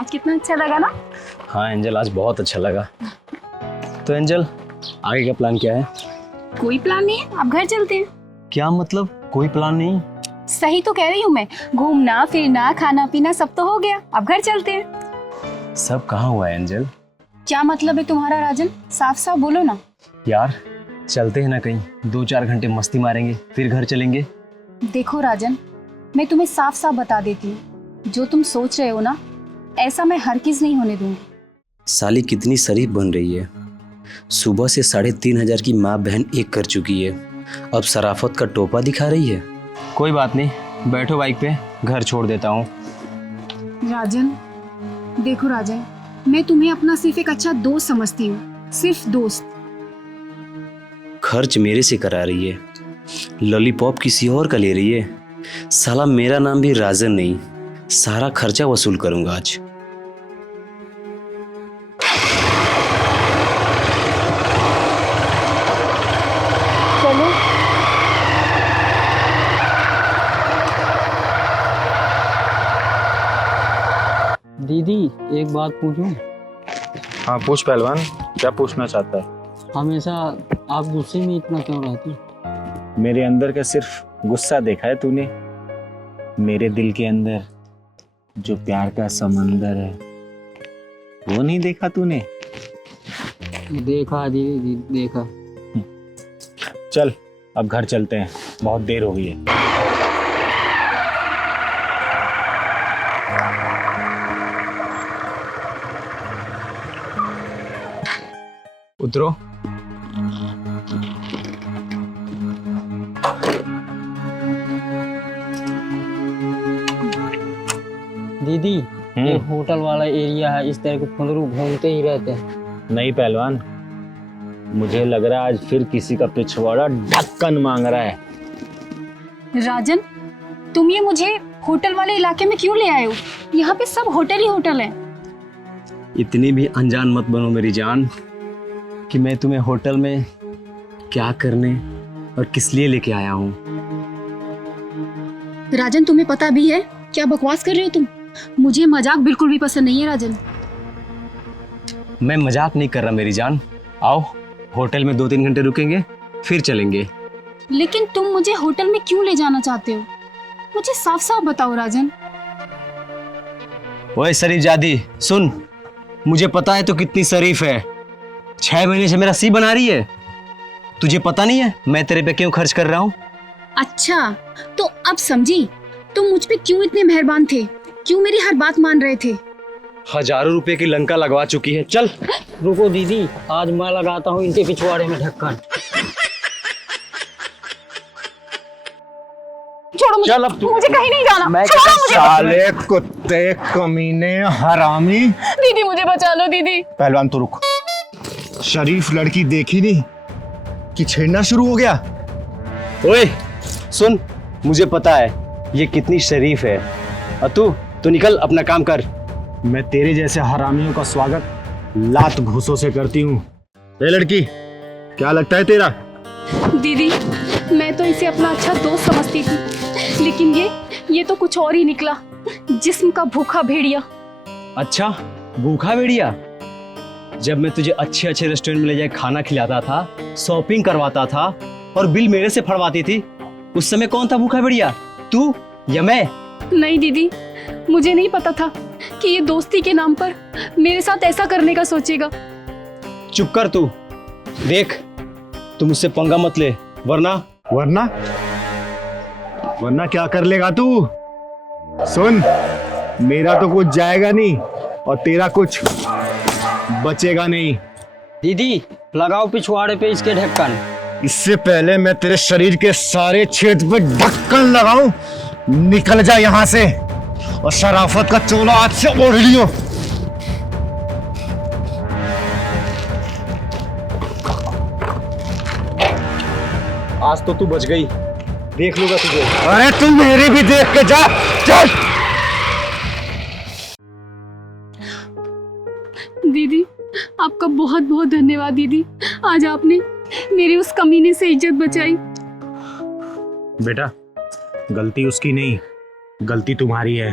आज कितना अच्छा लगा ना। हाँ एंजल, आज बहुत अच्छा लगा। तो एंजल, आगे का प्लान क्या है? कोई प्लान नहीं है, अब घर चलते हैं। क्या मतलब कोई प्लान नहीं? सही तो कह रही हूँ मैं, घूमना फिरना खाना पीना सब तो हो गया, अब घर चलते हैं। सब कहाँ हुआ है एंजल? क्या मतलब है तुम्हारा राजन, साफ साफ बोलो ना। यार चलते हैं ना कहीं, 2-4 घंटे मस्ती मारेंगे फिर घर चलेंगे। देखो राजन, मैं तुम्हें साफ साफ बता देती हूँ, जो तुम सोच रहे हो ना, ऐसा मैं हरगिज़ नहीं होने दूंगी। साली कितनी शरीफ बन रही है। सुबह से 3,500 की माँ बहन एक कर चुकी है, अब शराफत का टोपा दिखा रही है। कोई बात नहीं, बैठो बाइक पे, घर छोड़ देता हूँ। राजन देखो राजन, मैं तुम्हें अपना सिर्फ एक अच्छा दोस्त समझती हूँ, सिर्फ दोस्त। खर्च मेरे से करा रही है, लॉलीपॉप किसी और का ले रही है। साला मेरा नाम भी राजन नहीं, सारा खर्चा वसूल करूंगा आज। चलो दीदी एक बात पूछूं? हाँ पूछ पहलवान, क्या पूछना चाहता है? हमेशा आप गुस्से में इतना क्यों रहती? मेरे अंदर का सिर्फ गुस्सा देखा है तूने? मेरे दिल के अंदर जो प्यार का समंदर है वो नहीं देखा तूने? देखा दीदी, देखा। चल अब घर चलते हैं, बहुत देर हो गई है। उतरो। दीदी ये होटल वाला एरिया है, इस तरह के फुंदरू घूमते ही रहते हैं। नहीं पहलवान, मुझे लग रहा है आज फिर किसी का पिछवाड़ा ढक्कन मांग रहा है। राजन, तुम ये मुझे होटल वाले इलाके में क्यों ले आए हो? यहाँ पे सब होटल ही होटल है। इतनी भी अनजान मत बनो मेरी जान कि मैं तुम्हें होटल में क्या करने और किस लिए लेके आया हूँ। राजन तुम्हें पता भी है क्या बकवास कर रहे हो तुम? मुझे मजाक बिल्कुल भी पसंद नहीं है राजन। मैं मजाक नहीं कर रहा मेरी जान। आओ होटल में 2-3 घंटे रुकेंगे फिर चलेंगे। लेकिन तुम मुझे होटल में क्यों ले जाना चाहते हो? मुझे साफ साफ बताओ राजन। ओए शरीफ जादी सुन, मुझे पता है तू कितनी शरीफ है। 6 महीने से मेरा सी बना रही है। तुझे पता नहीं है मैं तेरे पे क्यों खर्च कर रहा हूँ? अच्छा तो अब समझी, तुम मुझ पे क्यों इतने मेहरबान थे, क्यों मेरी हर बात मान रहे थे। हजारों रुपए की लंका लगवा चुकी है। चल रुको दीदी, आज मैं लगाता हूँ इनके पिछवाड़े में ढक्कन। छोड़ो मुझे, चल अब तू। मुझे कहीं नहीं जाना। मैं छोड़ो मुझे। साले कुत्ते कमीने हरामी। दीदी मुझे बचा लो दीदी। पहलवान तो रुक, शरीफ लड़की देखी नहीं कि छेड़ना शुरू हो गया। ओए सुन, मुझे पता है ये कितनी शरीफ है और तू निकल अपना काम कर। मैं तेरे जैसे हरामियों का स्वागत लात घूसों से करती हूँ। ए लड़की, क्या लगता है तेरा? दीदी मैं तो इसे अपना अच्छा दोस्त समझती थी, लेकिन ये तो कुछ और ही निकला, जिस्म का भूखा भेड़िया। अच्छा भूखा भेड़िया? जब मैं तुझे अच्छे अच्छे रेस्टोरेंट में ले जाए खाना खिलाता था, शॉपिंग करवाता था और बिल मेरे से फड़वाती थी, उस समय कौन था भूखा भेड़िया, तू या मैं? नहीं दीदी, मुझे नहीं पता था कि ये दोस्ती के नाम पर मेरे साथ ऐसा करने का सोचेगा। चुप कर तू। देख तू मुझसे पंगा मत ले, वरना वरना क्या कर लेगा तू? सुन, मेरा तो कुछ जाएगा नहीं और तेरा कुछ बचेगा नहीं। दीदी लगाओ पिछवाड़े पे इसके ढक्कन। इससे पहले मैं तेरे शरीर के सारे छेद पे ढक्कन लगाऊं, निकल जा यहाँ से और शराफत का चोला हाथ से ओढ़ लियो। आज तो तू बच गई, देख लूंगा तुझे। अरे तू मेरी भी देख के जा, चल। दीदी आपका बहुत बहुत धन्यवाद दीदी, आज आपने मेरी उस कमीने से इज्जत बचाई। बेटा गलती उसकी नहीं, गलती तुम्हारी है।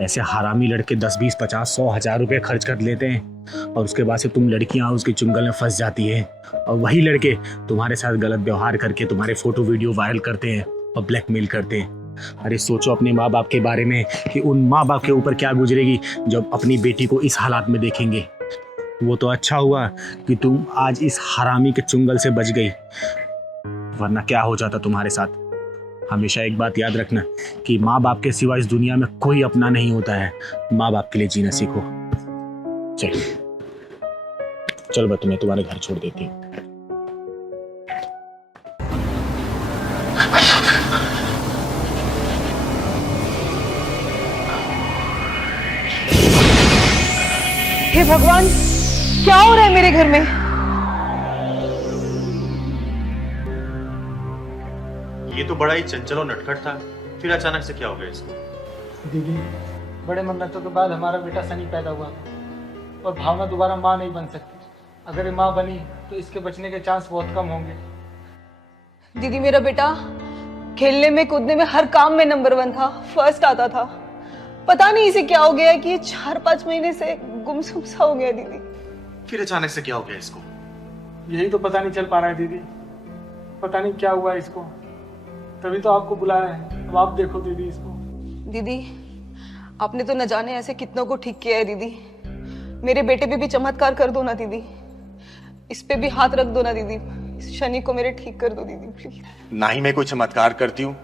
ऐसे हरामी लड़के 10, 20, 50, 100, 1000 रुपए खर्च कर लेते हैं और उसके बाद से तुम लड़कियां उसके चुंगल में फंस जाती है और वही लड़के तुम्हारे साथ गलत व्यवहार करके तुम्हारे फोटो वीडियो वायरल करते हैं और ब्लैकमेल करते हैं। अरे सोचो अपने माँ बाप के बारे में कि उन माँ बाप के ऊपर क्या गुजरेगी जब अपनी बेटी को इस हालात में देखेंगे। वो तो अच्छा हुआ कि तुम आज इस हरामी के चुंगल से बच गई, वरना क्या हो जाता तुम्हारे साथ। हमेशा एक बात याद रखना कि माँ बाप के सिवा इस दुनिया में कोई अपना नहीं होता है। माँ बाप के लिए जीना सीखो। चल मैं तुम्हें तुम्हारे घर छोड़ देती हूँ। हे भगवान, क्या हो रहा है मेरे घर में? ये तो बड़ा ही चंचल और नटखट था, फिर अचानक से क्या हो गया इसको? दीदी, बड़े मन्नतों के बाद हमारा बेटा सनी पैदा हुआ और भावना दोबारा माँ नहीं बन सकती। अगर ये माँ बनी तो इसके बचने के चांस बहुत कम होंगे। दीदी, मेरा बेटा खेलने में कूदने में हर काम में नंबर 1 था, फर्स्ट आता था। पता नहीं इसे क्या हो गया है कि ये 4-5 महीने से गुमसुम सा हो गया दीदी। फिर अचानक से क्या हो गया इसको? यही तो पता नहीं चल पा रहा है दीदी, पता नहीं क्या हुआ इसको। तभी तो आपको बुलाया है, अब आप देखो दीदी इसको। दीदी, आपने तो न जाने ऐसे कितनों को ठीक किया है दीदी। मेरे बेटे पे भी चमत्कार कर दो ना दीदी, इस पे भी हाथ रख दो ना दीदी। इस शनि को मेरे ठीक कर दो दीदी प्लीज। ना ही मैं कोई चमत्कार करती हूँ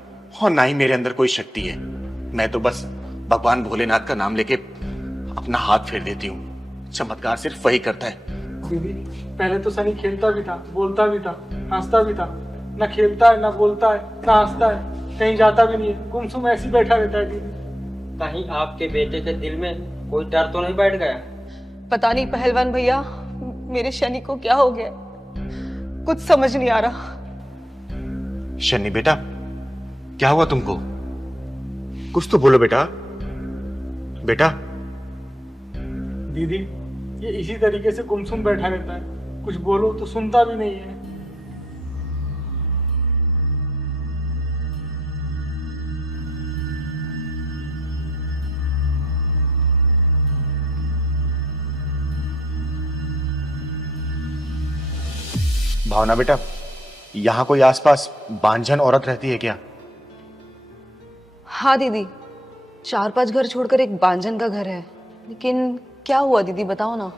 और ना ही मेरे अंदर कोई शक्ति है। मैं तो बस भगवान भोलेनाथ का नाम लेके अपना हाथ फेर देती हूँ। चमत्कार सिर्फ वही करता है। दीदी, पहले तो सनी खेलता भी था, बोलता भी था, हंसता भी था। ना खेलता है, ना बोलता है, ना हंसता है, कहीं जाता भी नहीं है, गुमसुम ऐसे ही बैठा रहता है दीदी। कहीं आपके बेटे के दिल में कोई डर तो नहीं बैठ गया? पता नहीं पहलवान भैया, मेरे शनि को क्या हो गया, कुछ समझ नहीं आ रहा। शनि बेटा, क्या हुआ तुमको? कुछ तो बोलो बेटा। बेटा दीदी, ये इसी तरीके से गुमसुम बैठा रहता है, कुछ बोलो तो सुनता भी नहीं है। भावना बेटा, यहाँ कोई आसपास बांझन औरत रहती है क्या? हाँ दीदी, 4-5 घर छोड़कर एक बांझन का घर है, लेकिन क्या हुआ दीदी बताओ ना।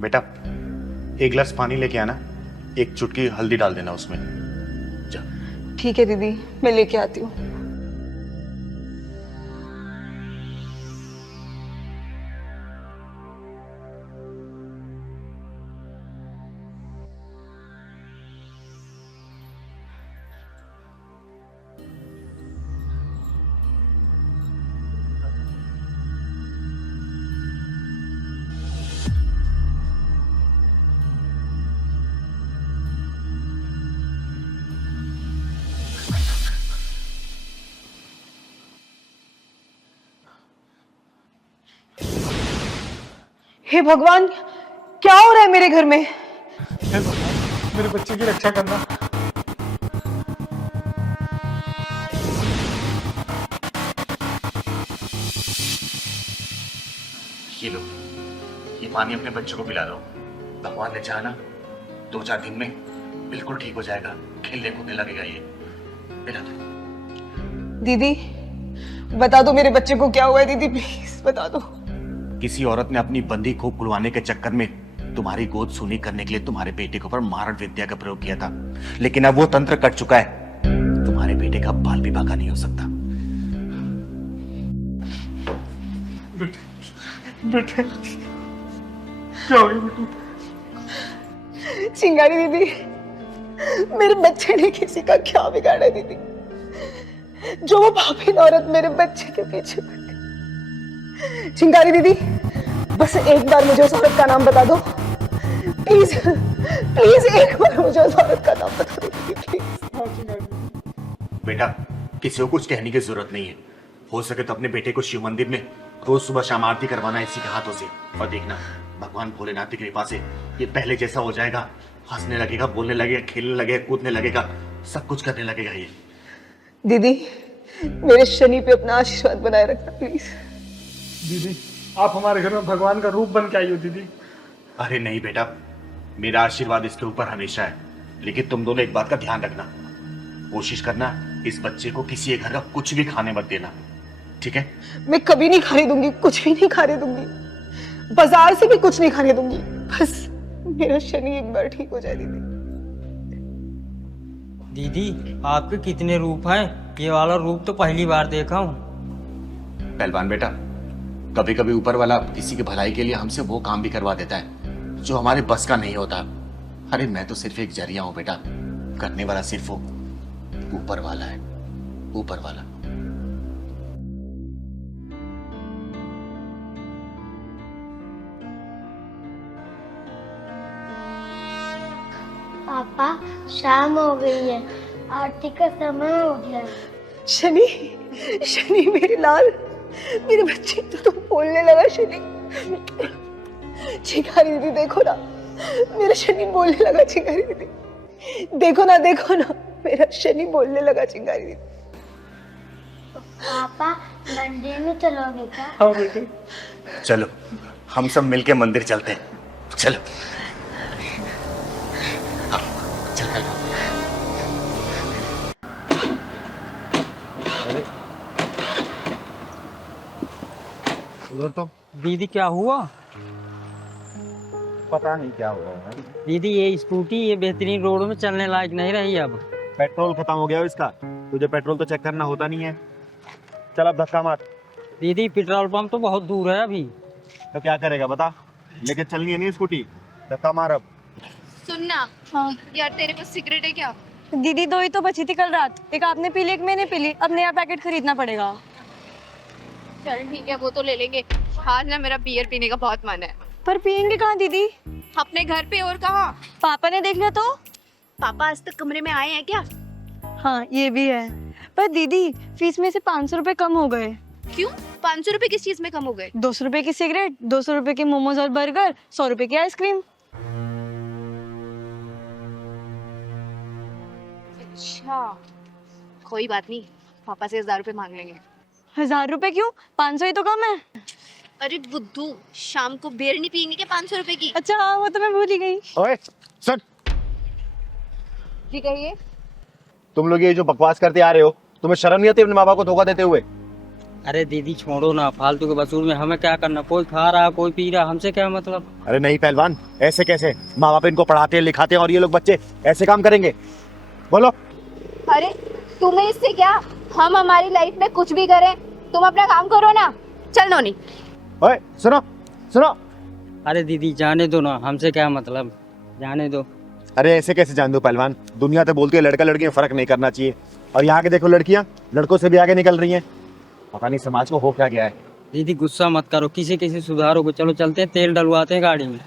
बेटा, एक गिलास पानी लेके आना, एक चुटकी हल्दी डाल देना उसमें। जा। ठीक है दीदी, मैं लेके आती हूँ। हे भगवान, क्या हो रहा है मेरे घर में? हे भगवान, मेरे बच्चे की रक्षा करना। ये लो, ये पानी अपने बच्चों को पिला दो। भगवान ने चाहा ना 2-4 दिन में बिल्कुल ठीक हो जाएगा, खेलने कूदने लगेगा ये। पिला दो। दीदी, बता दो मेरे बच्चे को क्या हुआ है दीदी, प्लीज बता दो। किसी औरत ने अपनी बंदी को खुलवाने के चक्कर में तुम्हारी गोद सूनी करने के लिए तुम्हारे बेटे के ऊपर मारण विद्या का प्रयोग किया था, लेकिन अब वो तंत्र कट चुका है। तुम्हारे बेटे का बाल विवाह का नहीं हो सकता। बेटे, क्या हो गया बेटे? चिंगारी दीदी, मेरे बच्चे ने किसी का क्या बिगाड़ा दीदी, जो वो पापी औरत मेरे बच्चे के पीछे पड़ गई। चिंगारी दीदी, बस एक बार मुझे उस औरत का नाम बता दो प्लीज, प्लीज एक बार मुझे उस औरत का नाम बता दो दीदी प्लीज। बेटा, किसी को कुछ कहने की जरूरत नहीं है। हो सके तो अपने बेटे को शिव मंदिर में रोज सुबह शाम आरती करवाना इसी के हाथों से, और देखना भगवान भोलेनाथ की कृपा से ये पहले जैसा हो जाएगा। हंसने लगेगा, बोलने लगेगा, खेलने लगेगा, कूदने लगेगा, सब कुछ करने लगेगा ये। दीदी, मेरे शनि पे अपना आशीर्वाद बनाए रखना प्लीज। दीदी आप हमारे घर में भगवान का रूप बन के आई हो दीदी। अरे नहीं बेटा, मेरा आशीर्वाद इसके ऊपर हमेशा है, लेकिन तुम दोनों एक बात का ध्यान रखना, कोशिश करना इस बच्चे को किसी एक घर का कुछ भी खाने मत देना, ठीक है? मैं कभी नहीं खाने दूंगी, कुछ भी नहीं खाने दूंगी, बाजार से भी कुछ नहीं खाने दूंगी। बस मेरा शनि एक बार ठीक हो जाए दीदी। दीदी आपके कितने रूप हैं? ये वाला रूप तो पहली बार देखा हूँ। पहलवान बेटा, कभी कभी ऊपर वाला किसी की भलाई के लिए हमसे वो काम भी करवा देता है जो हमारे बस का नहीं होता। अरे मैं तो सिर्फ एक जरिया हूं बेटा, करने वाला सिर्फ वो ऊपर वाला है, ऊपर वाला। पापा शाम हो गई है, आरती का समय हो गया है। शनि, शनि मेरे लाल, मेरे बच्चे तो तुम बोलने लगा शनि। चिंगारी दीदी देखो ना, मेरा शनि बोलने लगा। चिंगारी दीदी देखो ना, देखो ना, मेरा शनि बोलने लगा। चिंगारी दीदी पापा मंदिर में चलोगे क्या? हाँ बेटे चलो हम सब मिलके मंदिर चलते हैं, चलो। हाँ, चल पहलवान। उधर तो दीदी क्या हुआ? पता नहीं क्या हुआ है। दीदी ये स्कूटी ये बेहतरीन रोड में चलने लायक नहीं रही अब। पेट्रोल खत्म हो गया इसका, तुझे पेट्रोल तो चेक करना होता नहीं है। चल अब धक्का मार। दीदी पेट्रोल पंप तो बहुत दूर है अभी। तो क्या करेगा बता, लेके चलनी है नहीं स्कूटी, धक्का मार अब। सुनना, हाँ यार तेरे पास सिगरेट है क्या? दीदी 2 ही तो बची थी कल रात, एक आपने पी ली एक मैंने पी ली, अब नया पैकेट खरीदना पड़ेगा। चल ठीक है, वो तो ले लेंगे। आज ना मेरा बियर पीने का बहुत मन है। पर पियेंगे कहाँ दीदी? अपने घर पे और कहाँ? पापा ने देख लिया तो? पापा आज तक कमरे में आए हैं क्या? हाँ ये भी है, पर दीदी फीस में से 500 रुपए कम हो गए। क्यों? 500 रुपए किस चीज में कम हो गए? 200 रुपए की सिगरेट, 200 रुपए के मोमोज और बर्गर, 100 रुपए की आइसक्रीम। अच्छा कोई बात नहीं, पापा से 1000 रुपए मांग लेंगे। 1000 रुपए क्यों? 500 ही तो कम है। अरे बुद्धू, शाम को बियर नहीं पियेंगे क्या 500 रुपए की? अच्छा हाँ, वो तो मैं भूल ही गई। ओए सुन, जी कहिए। तुम लोग ये जो बकवास करते आ रहे हो, तुम्हें शर्म नहीं आती अपने माँ बाप को धोखा देते हुए? अरे दीदी छोड़ो ना, फालतू के वसूल में हमें क्या करना? कोई खा रहा कोई पी रहा, हमसे क्या मतलब? अरे नहीं पहलवान, ऐसे कैसे? माँ बाप इनको पढ़ाते हैं लिखाते हैं और ये लोग बच्चे ऐसे काम करेंगे? बोलो। अरे तुम्हें इससे क्या? हम हमारी लाइफ में कुछ भी करें, तुम अपना काम करो ना। चल नोनी। ओए सुनो सुनो। अरे दीदी जाने दो ना, हमसे क्या मतलब, जाने दो। अरे ऐसे कैसे जान दो पहलवान, दुनिया तो बोलती है लड़का लड़की में फर्क नहीं करना चाहिए, और यहाँ के देखो लड़कियाँ लड़कों से भी आगे निकल रही हैं। पता नहीं समाज को हो क्या गया है। दीदी गुस्सा मत करो, किसी किसी सुधारो। चलो चलते हैं, तेल डलवाते हैं गाड़ी में।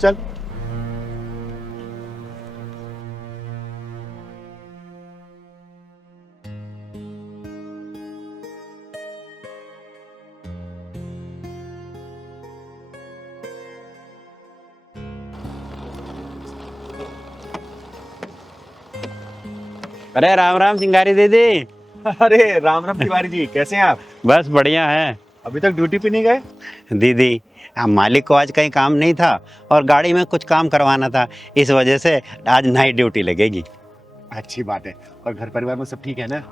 चल। अरे राम राम चिंगारी दीदी। अरे राम राम तिवारी जी, कैसे हैं आप? बस बढ़िया है। अभी तक ड्यूटी पे नहीं गए? दीदी मालिक को आज कहीं काम नहीं था और गाड़ी में कुछ काम करवाना था, इस वजह से आज नाइट ड्यूटी लगेगी। अच्छी बात है। और घर परिवार में सब ठीक है ना?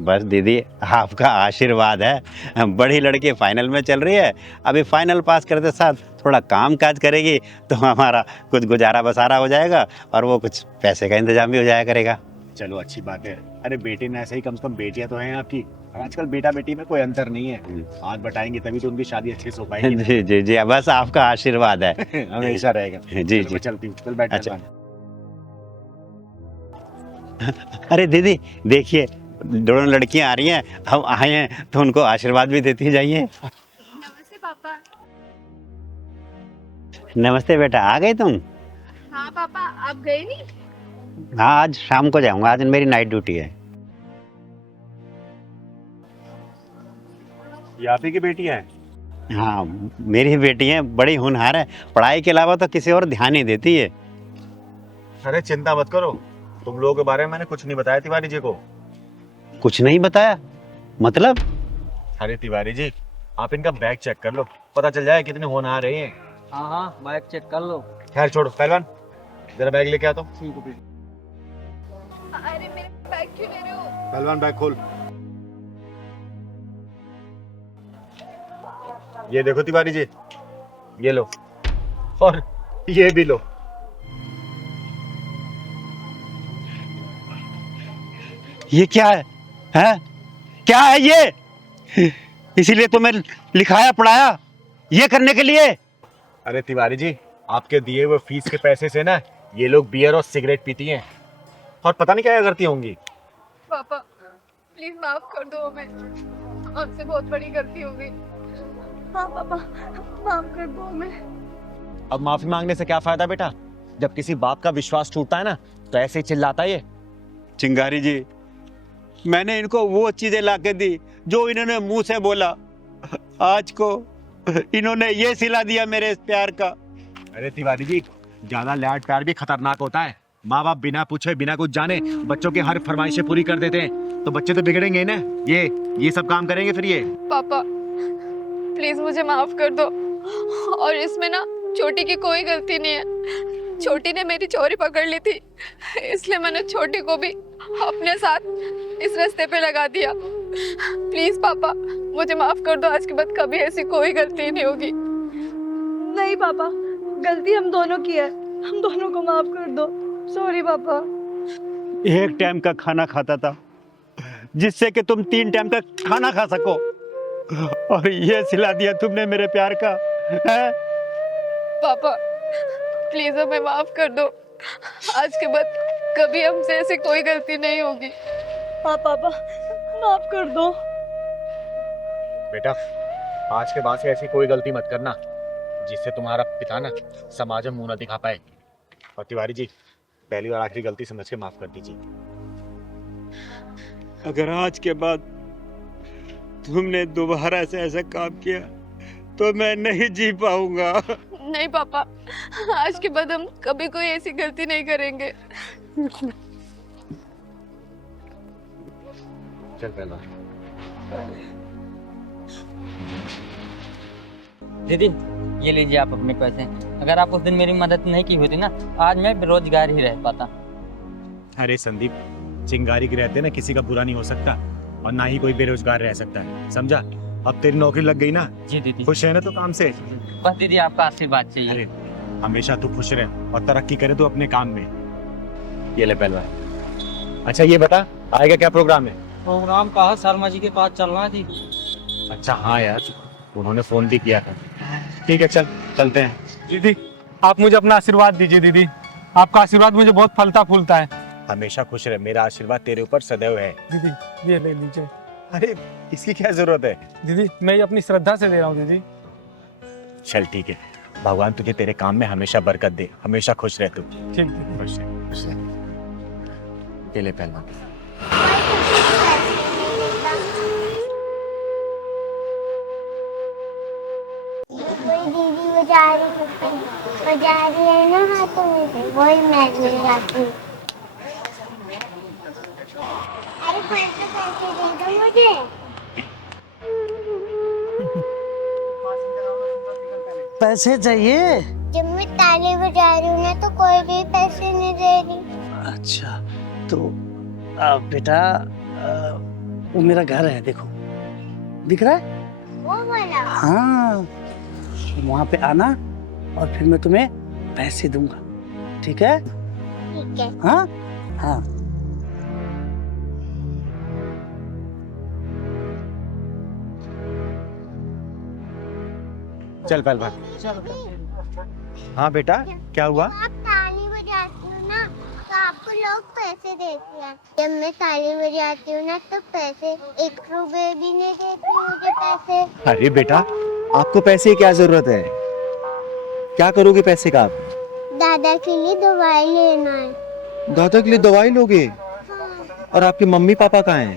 बस दीदी आपका आशीर्वाद है। बड़ी लड़की फाइनल में चल रही है, अभी फाइनल पास करते साथ थोड़ा काम काज करेगी तो हमारा कुछ गुजारा बसारा हो जाएगा और वो कुछ पैसे का इंतजाम भी हो जाया करेगा। चलो अच्छी बात है। अरे बेटी ने ऐसे ही, कम से कम बेटियां तो हैं आपकी। आजकल बेटा बेटी में कोई अंतर नहीं है, हाथ बटाएंगे तभी तो उनकी शादी अच्छे से हो पाएगी। जी जी जी, बस आपका आशीर्वाद है। हमेशा रहेगा। जी जी चलती हूँ, चल बैठ। अच्छा। अरे दीदी देखिए, दोनों लड़कियां आ रही हैं, हम आए हैं तो उनको आशीर्वाद भी देती जाइए। नमस्ते पापा। नमस्ते बेटा, आ गए तुम? हाँ पापा, आप गए नहीं? हाँ आज शाम को जाऊंगा, आज मेरी नाइट ड्यूटी है। ये आप ही की बेटी है? हाँ मेरी बेटी है, बड़ी होनहार है, पढ़ाई के अलावा तो किसी और ध्यान नहीं देती है। अरे चिंता मत करो, तुम लोगों के बारे में मैंने कुछ नहीं बताया तिवारी जी को। कुछ नहीं बताया? मतलब? अरे तिवारी जी, आप इनका बैग चेक कर लो, पता चल जाए कितने होनहार रहे हैं। हाँ हाँ बैग चेक कर लो। खैर छोड़ो, पहलवान जरा बैग लेके आता हूँ। ठीक है। अरे मेरे बैग क्यों ले रहे हो? पहलवान बैग खोल। ये देखो तिवारी जी, ये लो, और ये भी लो। ये क्या है? हैं? क्या है ये? इसीलिए तो मैं लिखाया पढ़ाया ये करने के लिए। अरे तिवारी जी, आपके दिए हुए फीस के पैसे से ना ये लोग बियर और सिगरेट पीती हैं और पता नहीं क्या करती होंगी। पापा प्लीज माफ कर दो हमें, हमसे बहुत बड़ी गलती हो गई। हाँ पापा माफ कर दो हमें। अब माफी मांगने से क्या फायदा बेटा, जब किसी बाप का विश्वास टूटता है ना तो ऐसे ही चिल्लाता है ये। चिंगारी जी, मैंने इनको वो चीजें लाके दी जो इन्होंने मुंह से बोला। आज को इन्होंने ये सिला दिया मेरे इस प्यार का। अरे तिवारी जी, ज्यादा लाड प्यार भी खतरनाक होता है। माँ बाप बिना पूछे बिना कुछ जाने बच्चों की हर फरमाइशें पूरी कर देते हैं, तो बच्चे तो बिगड़ेंगे ना। ये सब काम करेंगे फिर ये। पापा प्लीज मुझे माफ कर दो, और इसमें ना छोटी की कोई गलती नहीं है। छोटी ने मेरी चोरी पकड़ ली थी, इसलिए मैंने छोटी को भी अपने साथ इस रास्ते पे लगा दिया। प्लीज पापा मुझे माफ कर दो, आज के बाद कभी ऐसी कोई गलती नहीं होगी। नहीं पापा, गलती हम दोनों की है, हम दोनों को माफ कर दो। सॉरी पापा। एक टाइम का खाना खाता था जिससे कि तुम 3 टाइम का खाना खा सको, और ये सिला दिया तुमने मेरे प्यार का है? पापा प्लीज हमें माफ कर दो, आज के बाद कभी हमसे ऐसी कोई गलती नहीं होगी। हाँ पापा माफ कर दो। बेटा आज के बाद से ऐसी कोई गलती मत करना जिससे तुम्हारा पिता ना समाज में मुंह न दिखा पाए। और तिवारी जी, पहली और आखिरी गलती समझ के माफ कर दीजिए। अगर आज के बाद तुमने दोबारा से ऐसा काम किया तो मैं नहीं जी पाऊंगा। नहीं पापा, आज के बाद हम कभी कोई ऐसी गलती नहीं करेंगे। चल पहला। दीदी ये लीजिए आप अपने पैसे। अगर आप उस दिन मेरी मदद नहीं की होती ना, आज मैं बेरोजगार ही रह पाता। अरे संदीप, चिंगारी के रहते ना किसी का बुरा नहीं हो सकता, और ना ही कोई बेरोजगार रह सकता है, समझा? अब तेरी नौकरी लग गई ना। जी दीदी। खुश है ना तो काम से? बस दीदी आपका आशीर्वाद चाहिए। अरे हमेशा तू खुश रहे और तरक्की करे तो अपने काम में। ये ले पहलवान। अच्छा ये बता, आएगा क्या प्रोग्राम है? प्रोग्राम कहा शर्मा जी के पास चलना थी। अच्छा हाँ यार, उन्होंने फोन भी किया था। ठीक है चलते हैं। दीदी आप मुझे अपना आशीर्वाद दीजिए। दीदी आपका आशीर्वाद मुझे बहुत फलता फूलता है। हमेशा खुश रहे, मेरा आशीर्वाद तेरे ऊपर सदैव है। दीदी ये ले लीजिए। अरे इसकी क्या जरूरत है? दीदी मैं ये अपनी श्रद्धा से दे रहा हूँ। दीदी चल ठीक है, भगवान तुझे तेरे काम में हमेशा बरकत दे, हमेशा खुश रह तू। ठीक दीदी। खुश रह, खुश रह। ये ले पहलवान। दीदी बजा रही है ना हाथों में से, वही मैं ले जाती हूँ। अरे पैसे दे दो मुझे। पैसे चाहिए? जब मैं ताली बजा रही हूँ ना तो कोई भी पैसे नहीं दे रही। अच्छा तो बेटा वो मेरा घर है, देखो दिख रहा है? वो वाला? हाँ वहाँ पे आना और फिर मैं तुम्हें पैसे दूंगा, ठीक है? ठीक है। हाँ हाँ। चल पहलवान। हाँ बेटा क्या हुआ? आप ताली बजाती हो ना तो आपको लोग पैसे देते हैं। जब मैं ताली बजाती हूँ ना तो पैसे 1 रुपए भी नहीं देती मुझे पैसे। अरे बेटा आपको पैसे की क्या जरूरत है? क्या करोगे पैसे का आप? दादा के लिए दवाई लेना है। दादा के लिए दवाई लोगे? हाँ। और आपके मम्मी पापा कहाँ हैं?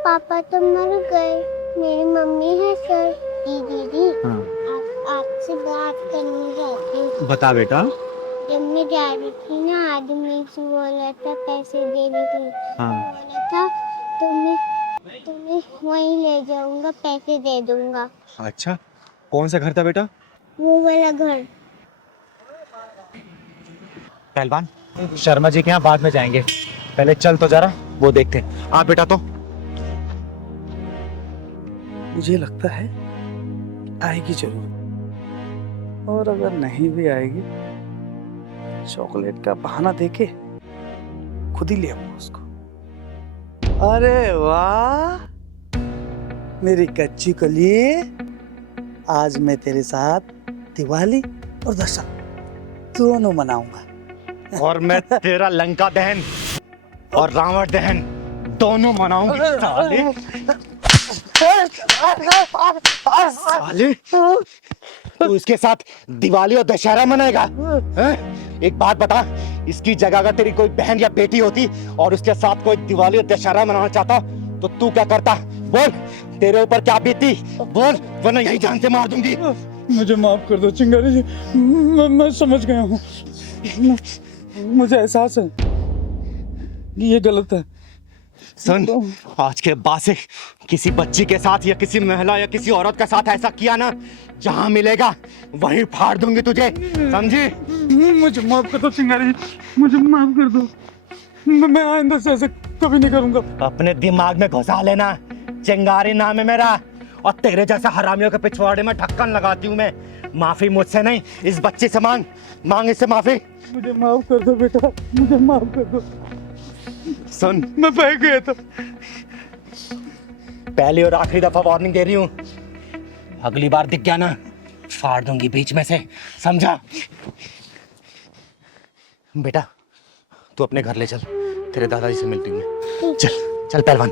पापा तो मर गए, मेरी मम्मी है सर। दीदी हाँ। आपसे बात करनी चाहती हूँ। बता बेटा। जब मैं जा रही थी ना, आदमी से बोला था पैसे देने के लिए। हाँ। बोला था तो मैं वहीं ले जाऊंगा, पैसे दे दूंगा। अच्छा, कौन सा घर था बेटा? वो वाला घर। पहलवान, शर्मा जी के यहाँ बाद में जाएंगे, पहले चल तो जरा वो देखते हैं। आप बेटा तो मुझे लगता है आएगी जरूर, और अगर नहीं भी आएगी चॉकलेट का बहाना देके खुद ही ले आऊंगा उसको। अरे वाह मेरी कच्ची कली, आज मैं तेरे साथ दिवाली और दशहरा दोनों मनाऊंगा। और मैं तेरा लंका दहन और रावण दहन दोनों मनाऊंगी। साले साले, तू इसके साथ दिवाली और दशहरा मनाएगा? हैं? एक बात बता, इसकी जगह अगर तेरी कोई बहन या बेटी होती और उसके साथ कोई दिवाली और दशहरा मनाना चाहता तो तू क्या करता? बोल, तेरे ऊपर क्या बीतती? बोल, वरना यही जान से मार दूंगी। मुझे माफ कर दो चिंगारी जी, मैं समझ गया हूँ। मुझे एहसास है कि ये गलत है। सुन, आज के बाद से किसी बच्ची के साथ या किसी महिला या किसी औरत के साथ ऐसा किया ना, जहां मिलेगा वहीं फाड़ दूंगी तुझे, समझी? मुझे माफ कर दो चिंगारी जी, मुझे माफ कर दो। मैं आइंदा से ऐसा कभी नहीं करूंगा। अपने दिमाग में घुसा लेना, चिंगारी नाम है मेरा, और तेरे जैसे हरामियों के पिछवाड़े में ढक्कन लगाती हूँ मैं। माफी मुझसे नहीं, इस बच्चे से मांग इससे माफी। मुझे माफ कर दो बेटा, मुझे माफ कर दो। सुन, मैं बह गया था। पहली और आखिरी दफा वार्निंग दे रही हूँ, अगली बार दिख गया ना फाड़ दूंगी बीच में से, समझा? बेटा तू अपने घर ले चल, तेरे दादाजी से मिलती हूँ मैं। चल चल पहलवान,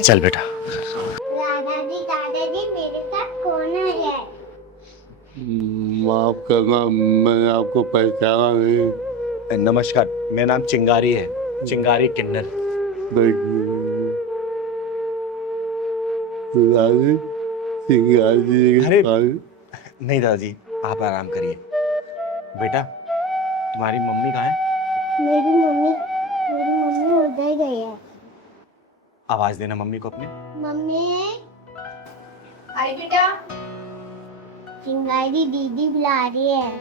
चल बेटा। दादाजी दादाजी मेरे साथ कौन है? माफ करना, मैंने आपको पहचाना नहीं। नमस्कार, मेरा नाम चिंगारी है, चिंगारी किन्नर। अरे नहीं दादाजी, आप आराम करिए। बेटा तुम्हारी मम्मी कहाँ है? मेरी मम्मी उधर गई है। आवाज देना मम्मी को अपने। मम्मी, आई बेटा। चिंगारी दीदी बुला रही है।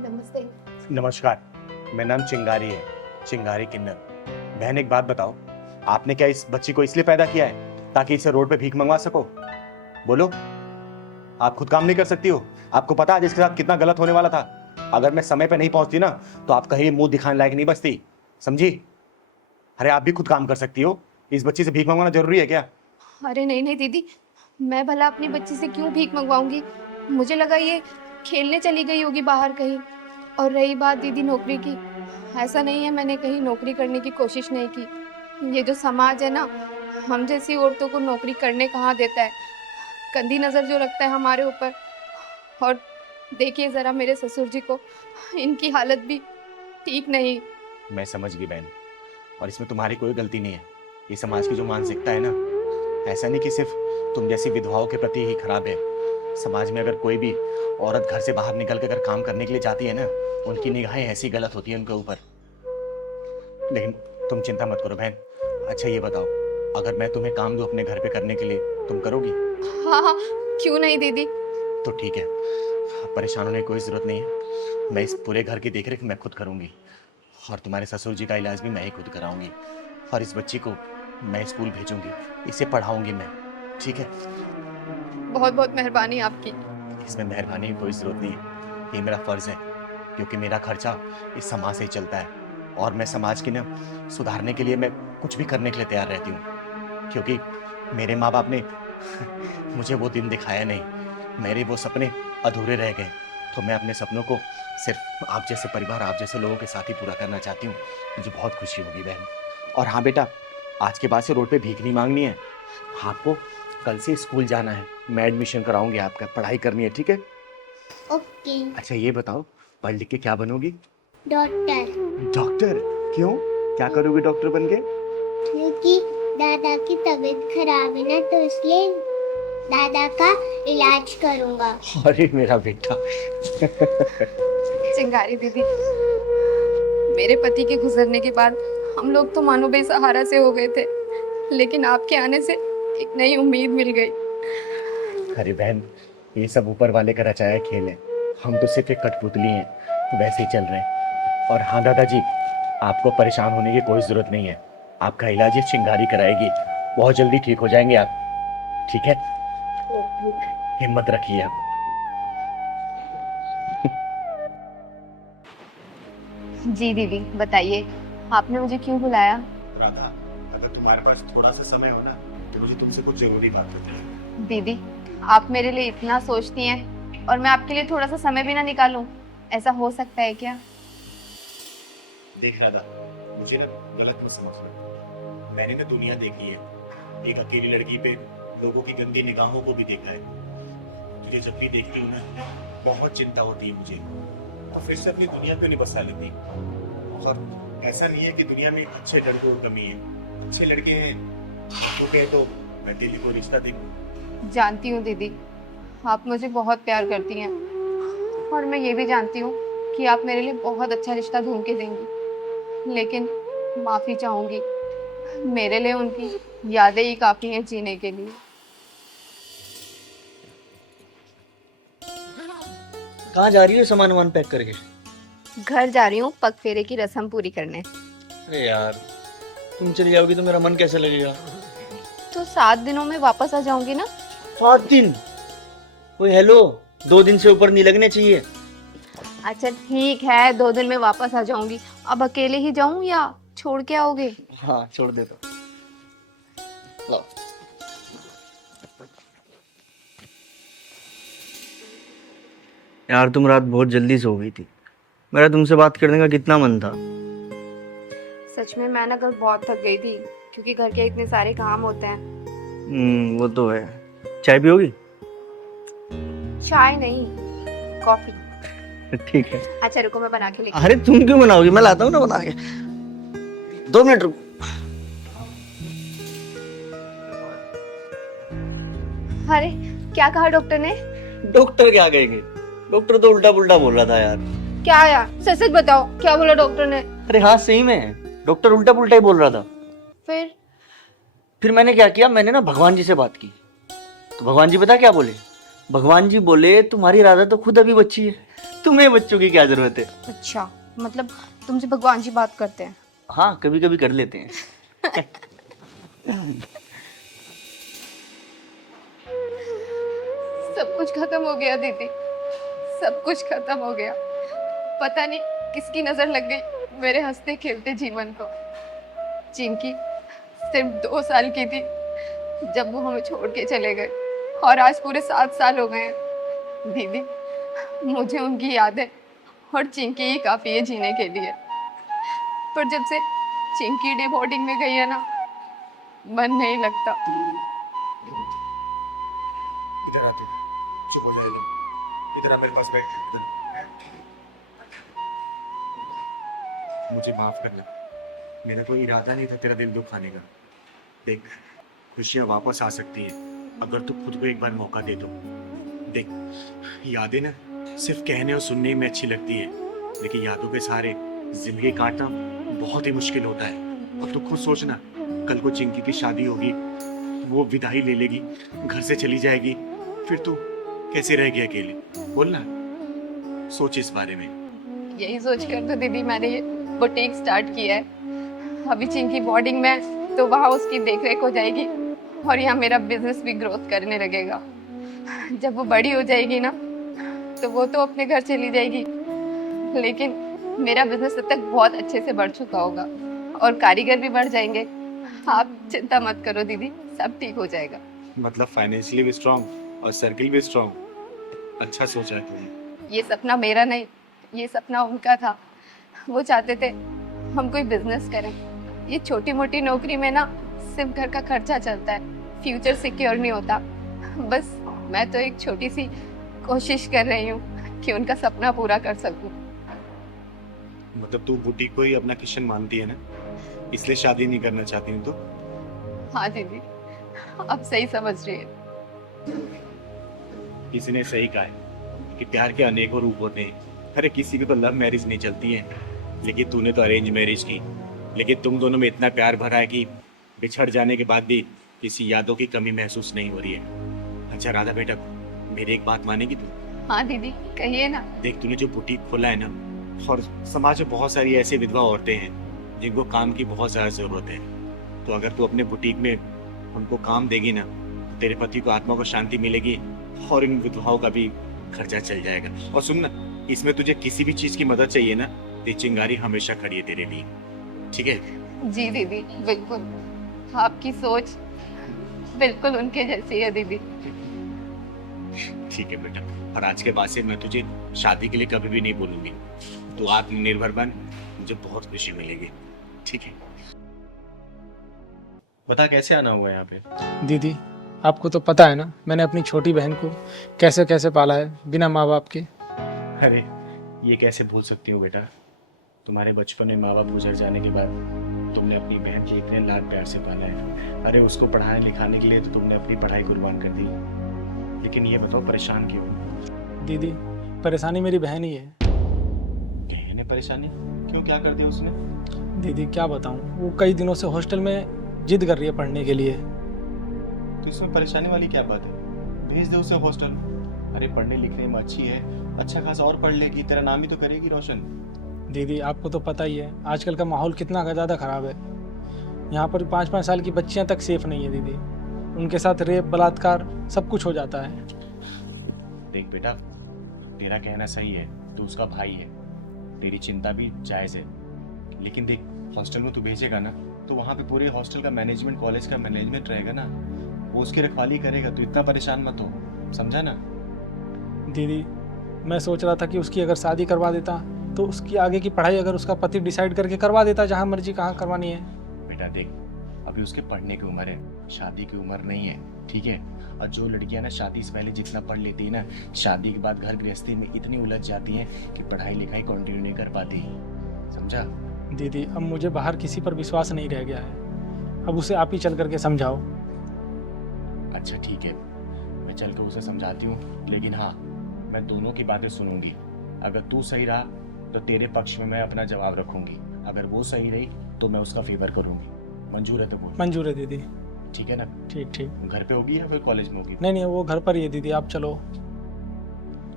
नमस्ते। नमस्कार, मेरा नाम चिंगारी है, चिंगारी किन्नर। बहन एक बात बताओ, आपने क्या इस बच्ची को इसलिए पैदा किया है ताकि इसे रोड पे भीख मंगवा सको? बोलो, आप खुद काम नहीं कर सकती हो? आपको पता है इसके साथ कितना गलत होने वाला था? अगर मैं समय पे नहीं पहुंचती ना तो आप कहीं मुंह दिखाने लायक नहीं बचती, समझी? अरे आप भी खुद काम कर सकती हो, इस बच्ची से भीख मंगवाना जरूरी है क्या? अरे नहीं नहीं दीदी, मैं भला अपनी बच्ची से क्यों भीख मंगवाऊंगी? मुझे लगा ये खेलने चली गई होगी बाहर कहीं। और रही बात दीदी नौकरी की, ऐसा नहीं है मैंने कहीं नौकरी करने की कोशिश नहीं की। ये जो समाज है ना, हम जैसी औरतों को नौकरी करने कहाँ देता है, गंदी नज़र जो रखता है हमारे ऊपर। और देखिए ज़रा मेरे ससुर जी को, इनकी हालत भी ठीक नहीं। मैं समझ गई बहन, और इसमें तुम्हारी कोई गलती नहीं है। ये समाज की जो मानसिकता है ना, ऐसा नहीं कि सिर्फ तुम जैसी विधवाओं के प्रति ही खराब है। समाज में अगर कोई भी औरत घर से बाहर निकल कर अगर काम करने के लिए जाती है ना, उनकी निगाहें ऐसी गलत होती है उनके ऊपर। लेकिन तुम चिंता मत करो बहन। अच्छा ये बताओ, अगर मैं तुम्हें काम दूं अपने घर पे करने के लिए, तुम करोगी? हाँ हाँ, क्यों नहीं दीदी। तो ठीक है, परेशान होने की कोई ज़रूरत नहीं है। मैं इस पूरे घर की देखरेख मैं खुद करूँगी, और तुम्हारे ससुर जी का इलाज भी मैं ही खुद कराऊंगी। और इस बच्ची को मैं स्कूल भेजूंगी, इसे पढ़ाऊंगी मैं, ठीक है? बहुत बहुत मेहरबानी आपकी। इसमें मेहरबानी की कोई ज़रूरत नहीं है, ये मेरा फ़र्ज़ है, क्योंकि मेरा खर्चा इस समाज से ही चलता है। और मैं समाज की ना सुधारने के लिए मैं कुछ भी करने के लिए तैयार रहती हूँ, क्योंकि मेरे माँ बाप ने मुझे वो दिन दिखाया नहीं, मेरे वो सपने अधूरे रह गए। तो मैं अपने सपनों को सिर्फ आप जैसे परिवार, आप जैसे लोगों के साथ ही पूरा करना चाहती हूँ। मुझे बहुत खुशी होगी बहन। और हाँ बेटा, आज के बाद से रोड पे भीख नहीं मांगनी है, आपको कल से स्कूल जाना है, मैं एडमिशन कराऊंगी आपका, पढ़ाई करनी है, ठीक है? ओके। अच्छा ये बताओ, पढ़ लिख के क्या बनोगी? डॉक्टर। डॉक्टर? क्यों, क्या करोगी डॉक्टर बन के? क्योंकि दादा की तबीयत खराब है ना, तो इसलिए दादा का इलाज करूंगा। अरे मेरा बेटा। चिंगारी दीदी, मेरे पति के गुजरने के बाद हम लोग तो मानो बेसहारा से हो गए थे, लेकिन आपके आने से एक नई उम्मीद मिल गई। अरे बहन, ये सब ऊपर वाले का रचाया खेल है, हम तो सिर्फ एक कठपुतली हैं, वैसे ही चल रहे हैं। और हाँ दादाजी, आपको परेशान होने की कोई जरूरत नहीं है, आपका इलाज ये चिंगारी कराएगी, बहुत जल्दी ठीक हो जाएंगे आप, ठीक है? हिम्मत रखिए आप। जी दीदी बताइए, आपने मुझे क्यों बुलाया? राधा, अगर तुम्हारे पास थोड़ा सा समय हो ना तो मुझे तुमसे कुछ जरूरी बात करनी है। दीदी आप मेरे लिए इतना सोचती हैं और मैं आपके लिए थोड़ा सा समय भी ना निकालूं, ऐसा हो सकता है क्या? देख राधा, मुझे ना गलत मत समझ लो, मैंने ना दुनिया देखी है, एक अकेली लड़की पे लोगों की गंदी निगाहों को भी देखा है। तुझे जब भी देखती हूँ ना बहुत चिंता होती है मुझे, और फिर से अपनी दुनिया क्यों नहीं बसा लेती। और ऐसा नहीं है कि दुनिया में अच्छे लड़कों की कमी है, अच्छे लड़के हैं, तो कहे तो मैं दिल्ली को रिश्ता देखूं। जानती हूँ दीदी, आप मुझे बहुत प्यार करती हैं और मैं ये भी जानती हूँ कि आप मेरे लिए बहुत अच्छा रिश्ता ढूंढ के देंगी, लेकिन माफ़ी चाहूँगी, मेरे लिए उनकी यादें ही काफ़ी हैं जीने के लिए। कहाँ जा रही हो सामान वामान पैक करके? घर जा रही हूँ पग फेरे की रस्म पूरी करने। अरे यार, तुम चली जाओगी तो मेरा मन कैसे लगेगा? तो 7 दिनों में वापस आ जाऊंगी ना। 7 दिन? ओए हेलो, 2 दिन से ऊपर नहीं लगने चाहिए। अच्छा ठीक है, 2 दिन में वापस आ जाऊंगी। अब अकेले ही जाऊं या छोड़ के आओगे? हाँ छोड़ दे तो। लो। यार तुम रात बहुत जल्दी सो गई थी, मेरा तुमसे बात करने का कितना मन था। सच में मैं ना कल बहुत थक गई थी, क्योंकि घर के इतने सारे काम होते हैं। वो तो है। चाय पियोगी? चाय नहीं, कॉफी। ठीक है। अच्छा रुको मैं बना के लेके। अरे तुम क्यों बनाओगी, मैं लाता हूँ ना बना के। 2 मिनट रुको। अरे क्या कहा डॉक्टर ने? डॉक्टर क्या कहेंगे, डॉक्टर तो उल्टा पुल्टा बोल रहा था यार। क्या यार, सच सच बताओ क्या बोला डॉक्टर ने? अरे हाँ सही में, डॉक्टर उल्टा पुल्टा ही बोल रहा था। फिर मैंने क्या किया, मैंने ना भगवान जी से बात की, तो भगवान जी पता क्या बोले? भगवान जी बोले तुम्हारी राधा तो खुद अभी बच्ची है, तुम्हें बच्चों की क्या जरूरत है। अच्छा, मतलब तुमसे भगवान जी बात करते हैं? हाँ कभी कभी कर लेते हैं। सब कुछ खत्म हो गया दीदी, सब कुछ खत्म हो गया। पता नहीं किसकी नजर लग गई मेरे हंसते खेलते जीवन को। जिनकी सिर्फ 2 साल की थी जब वो हमें छोड़ के चले गए, और आज पूरे 7 साल हो गए हैं। दीदी मुझे उनकी यादें और चिंकी ही काफी है जीने के लिए, पर जब से चिंकी डे बोर्डिंग में गई है ना, मन नहीं लगता। इधर आते, चुप हो जाए, इधर आ मेरे पास बैठ। मुझे माफ करना, मेरा कोई इरादा नहीं था तेरा दिल दुखाने का। देख, खुशियाँ वापस आ सकती हैं अगर तू खुद को एक बार मौका दे तो। देख, यादें ना सिर्फ कहने और सुनने में अच्छी लगती है, लेकिन यादों के सहारे जिंदगी काटना बहुत ही मुश्किल होता है। अब तू खुद सोचना, कल को चिंकी की शादी होगी, वो विदाई ले लेगी, घर से चली जाएगी, फिर तू कैसे रहेगी अकेले? बोलना, सोच इस बारे में। यही सोच कर तो दीदी मैंने ये बुटीक स्टार्ट किया है। अभी चिंकी बोर्डिंग में तो वहाँ उसकी देखरेख हो जाएगी, और यहाँ मेरा बिजनेस भी ग्रोथ करने लगेगा। जब वो बड़ी हो जाएगी ना, तो वो तो अपने घर चली जाएगी, लेकिन मेरा बिजनेस तब तक बहुत अच्छे से बढ़ चुका होगा और कारीगर भी बढ़ जाएंगे। आप चिंता मत करो दीदी, सब ठीक हो जाएगा। मतलब फाइनेंशियली भी स्ट्रांग और सर्किल भी स्ट्रांग। अच्छा सोचा है तुमने। ये सपना मेरा नहीं, ये सपना उनका था। वो चाहते थे हम कोई बिजनेस करें। ये छोटी मोटी नौकरी में ना सिर्फ घर का खर्चा चलता है, फ्यूचर सिक्योर नहीं होता। बस मैं तो एक छोटी सी कोशिश कर रही हूँ कि उनका सपना पूरा कर सकूं। मतलब तू बुटीक को ही अपना किशन मानती है ना, इसलिए शादी नहीं करना चाहती हूँ तो? हाँ दीदी, अब सही समझ रही है। किसी ने सही कहा है कि प्यार के अनेकों रूप होते हैं। अरे किसी की तो लव मैरिज नहीं चलती है, लेकिन तूने तो अरेंज मैरिज की, लेकिन तुम दोनों में इतना प्यार भरा है कि बिछड़ जाने के बाद भी किसी यादों की कमी महसूस नहीं हो रही है। अच्छा राधा बेटा, मेरी एक बात मानेगी तू? हाँ दीदी कहिए ना। देख, तूने जो बुटीक खोला है ना, और समाज में बहुत सारी ऐसी विधवा औरतें हैं जिनको काम की बहुत ज़्यादा ज़रूरत है। तो अगर तू अपने बुटीक में उनको काम देगी ना, तो तेरे पति को आत्मा को शांति मिलेगी और इन विधवाओं का भी खर्चा चल जाएगा। और सुन ना, इसमें तुझे किसी भी चीज़ की मदद चाहिए ना, तो चिंगारी हमेशा खड़ी है तेरे लिए, ठीक है? जी दीदी बिल्कुल, आपकी सोच बिल्कुल उनके जैसी है दीदी। ठीक है बेटा, और आज के बाद से मैं तुझे शादी के लिए कभी भी नहीं बोलूंगी। तू आत्मनिर्भर बन, मुझे बहुत खुशी मिलेगी, ठीक है? बता कैसे आना हुआ है यहाँ पे? दीदी आपको तो पता है ना, मैंने अपनी छोटी बहन को कैसे कैसे पाला है बिना माँ बाप के। अरे ये कैसे भूल सकती हूँ बेटा, तुम्हारे बचपन में माँ बाप गुजर जाने के बाद तुमने अपनी बहन को इतने लाड प्यार से पाला है। अरे उसको पढ़ाने लिखाने के लिए तो तुमने अपनी पढ़ाई कुर्बान कर दी। लेकिन ये बताओ, परेशान क्यों हो? दीदी परेशानी मेरी बहन ही है। बहन है परेशानी? क्यों, क्या कर दिया उसने? दीदी क्या बताऊँ, वो कई दिनों से हॉस्टल में जिद कर रही है पढ़ने के लिए। तो इसमें परेशानी वाली क्या बात है? भेज दे उसे हॉस्टल। अरे पढ़ने लिखने में अच्छी है, अच्छा खासा और पढ़ लेगी, तेरा नाम ही तो करेगी रोशन। दीदी आपको तो पता ही है आजकल का माहौल कितना ज़्यादा ख़राब है। यहाँ पर 5-5 साल की बच्चियाँ तक सेफ नहीं है दीदी, उनके साथ रेप बलात्कार सब कुछ हो जाता है। देख बेटा, तेरा कहना सही है, तू उसका भाई है, तेरी चिंता भी जायज़ है। लेकिन देख, हॉस्टल में तू भेजेगा ना, तो वहाँ पे पूरे हॉस्टल का मैनेजमेंट, कॉलेज का मैनेजमेंट रहेगा ना, वो उसकी रखवाली करेगा। तू इतना परेशान मत हो, समझा ना? दीदी मैं सोच रहा था कि उसकी अगर शादी करवा देता तो उसकी आगे की पढ़ाई अगर उसका पति डिसाइड करके करवा देता, जहाँ मर्जी कहाँ करवानी है। बेटा देख, अभी उसके पढ़ने की उम्र है, शादी की उम्र नहीं है, ठीक है? और जो लड़कियां ना शादी से पहले जितना पढ़ लेती है ना, शादी के बाद घर गृहस्थी में इतनी उलझ जाती हैं कि पढ़ाई लिखाई कंटिन्यू नहीं कर पाती, समझा? दीदी अब मुझे बाहर किसी पर विश्वास नहीं रह गया है, अब उसे आप ही चल करके समझाओ। अच्छा ठीक है, मैं चल कर उसे समझाती हूँ, लेकिन हाँ, मैं दोनों की बातें सुनूंगी। अगर तू सही रहा तो तेरे पक्ष में मैं अपना जवाब रखूंगी, अगर वो सही रही तो मैं उसका फेवर करूंगी। मंजूर है तो बोल। मंजूर है दीदी। ठीक है ना? ठीक ठीक। घर पे होगी या फिर कॉलेज में होगी? नहीं नहीं, वो घर पर ही है दीदी, आप चलो।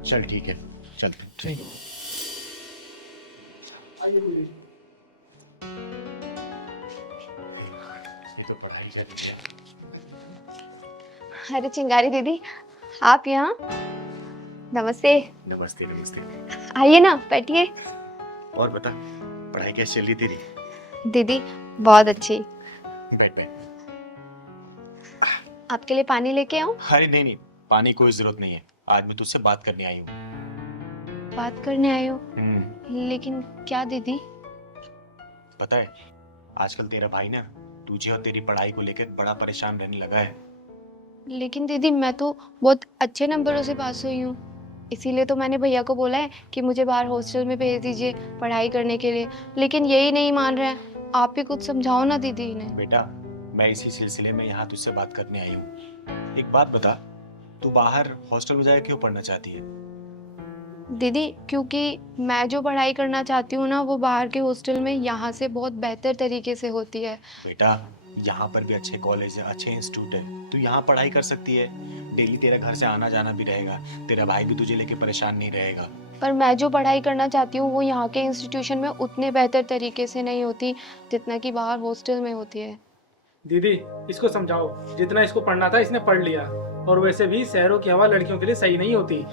चल ठीक है, चल। ठीक। आइए दीदी। ये तो पढ़ाई का दिन है। अरे चिंगारी दीदी, आप यहाँ? नमस्ते। नमस्ते नमस्ते। आइए ना, बैठिए। और बता, पढ़ाई कैसी चल रही तेरी? दीदी बहुत अच्छी। बैठ बैठ। आपके लिए पानी लेके आऊं? अरे नहीं नहीं, पानी कोई जरूरत नहीं है, आज मैं तुझसे बात करने आई हूँ। बात करने आए हो? लेकिन क्या दीदी? पता है, आजकल तेरा भाई ना तुझे और तेरी पढ़ाई को लेकर बड़ा परेशान रहने लगा है। लेकिन दीदी मैं तो बहुत अच्छे नंबरों से पास हुई हूँ, इसीलिए तो मैंने भैया को बोला है कि मुझे बाहर हॉस्टल में भेज दीजिए पढ़ाई करने के लिए, लेकिन यही नहीं मान रहे हैं। आप ही कुछ समझाओ ना दीदी इन्हें। बेटा, मैं इसी सिलसिले में यहाँ तुझसे बात करने आई हूँ। एक बात बता, तू बाहर हॉस्टल में जाकर क्यों पढ़ना चाहती है? दीदी क्योंकि मैं जो पढ़ाई करना चाहती हूँ ना, वो बाहर के हॉस्टल में यहाँ से बहुत बेहतर तरीके से होती है। बेटा, यहाँ पर भी अच्छे कॉलेज है, अच्छे इंस्टीट्यूट है, तू यहाँ पढ़ाई कर सकती है। डेली तेरा घर से आना जाना भी रहेगा, तेरा भाई भी तुझे लेके परेशान नहीं रहेगा। पर मैं जो पढ़ाई करना चाहती हूँ वो यहाँ के इंस्टीट्यूशन में उतने बेहतर तरीके से नहीं होती जितना कि बाहर हॉस्टल में होती है। दीदी इसको समझाओ, जितना इसको पढ़ना था इसने पढ़ लिया, और वैसे भी शहरों की हवा लड़कियों के लिए सही नहीं होती।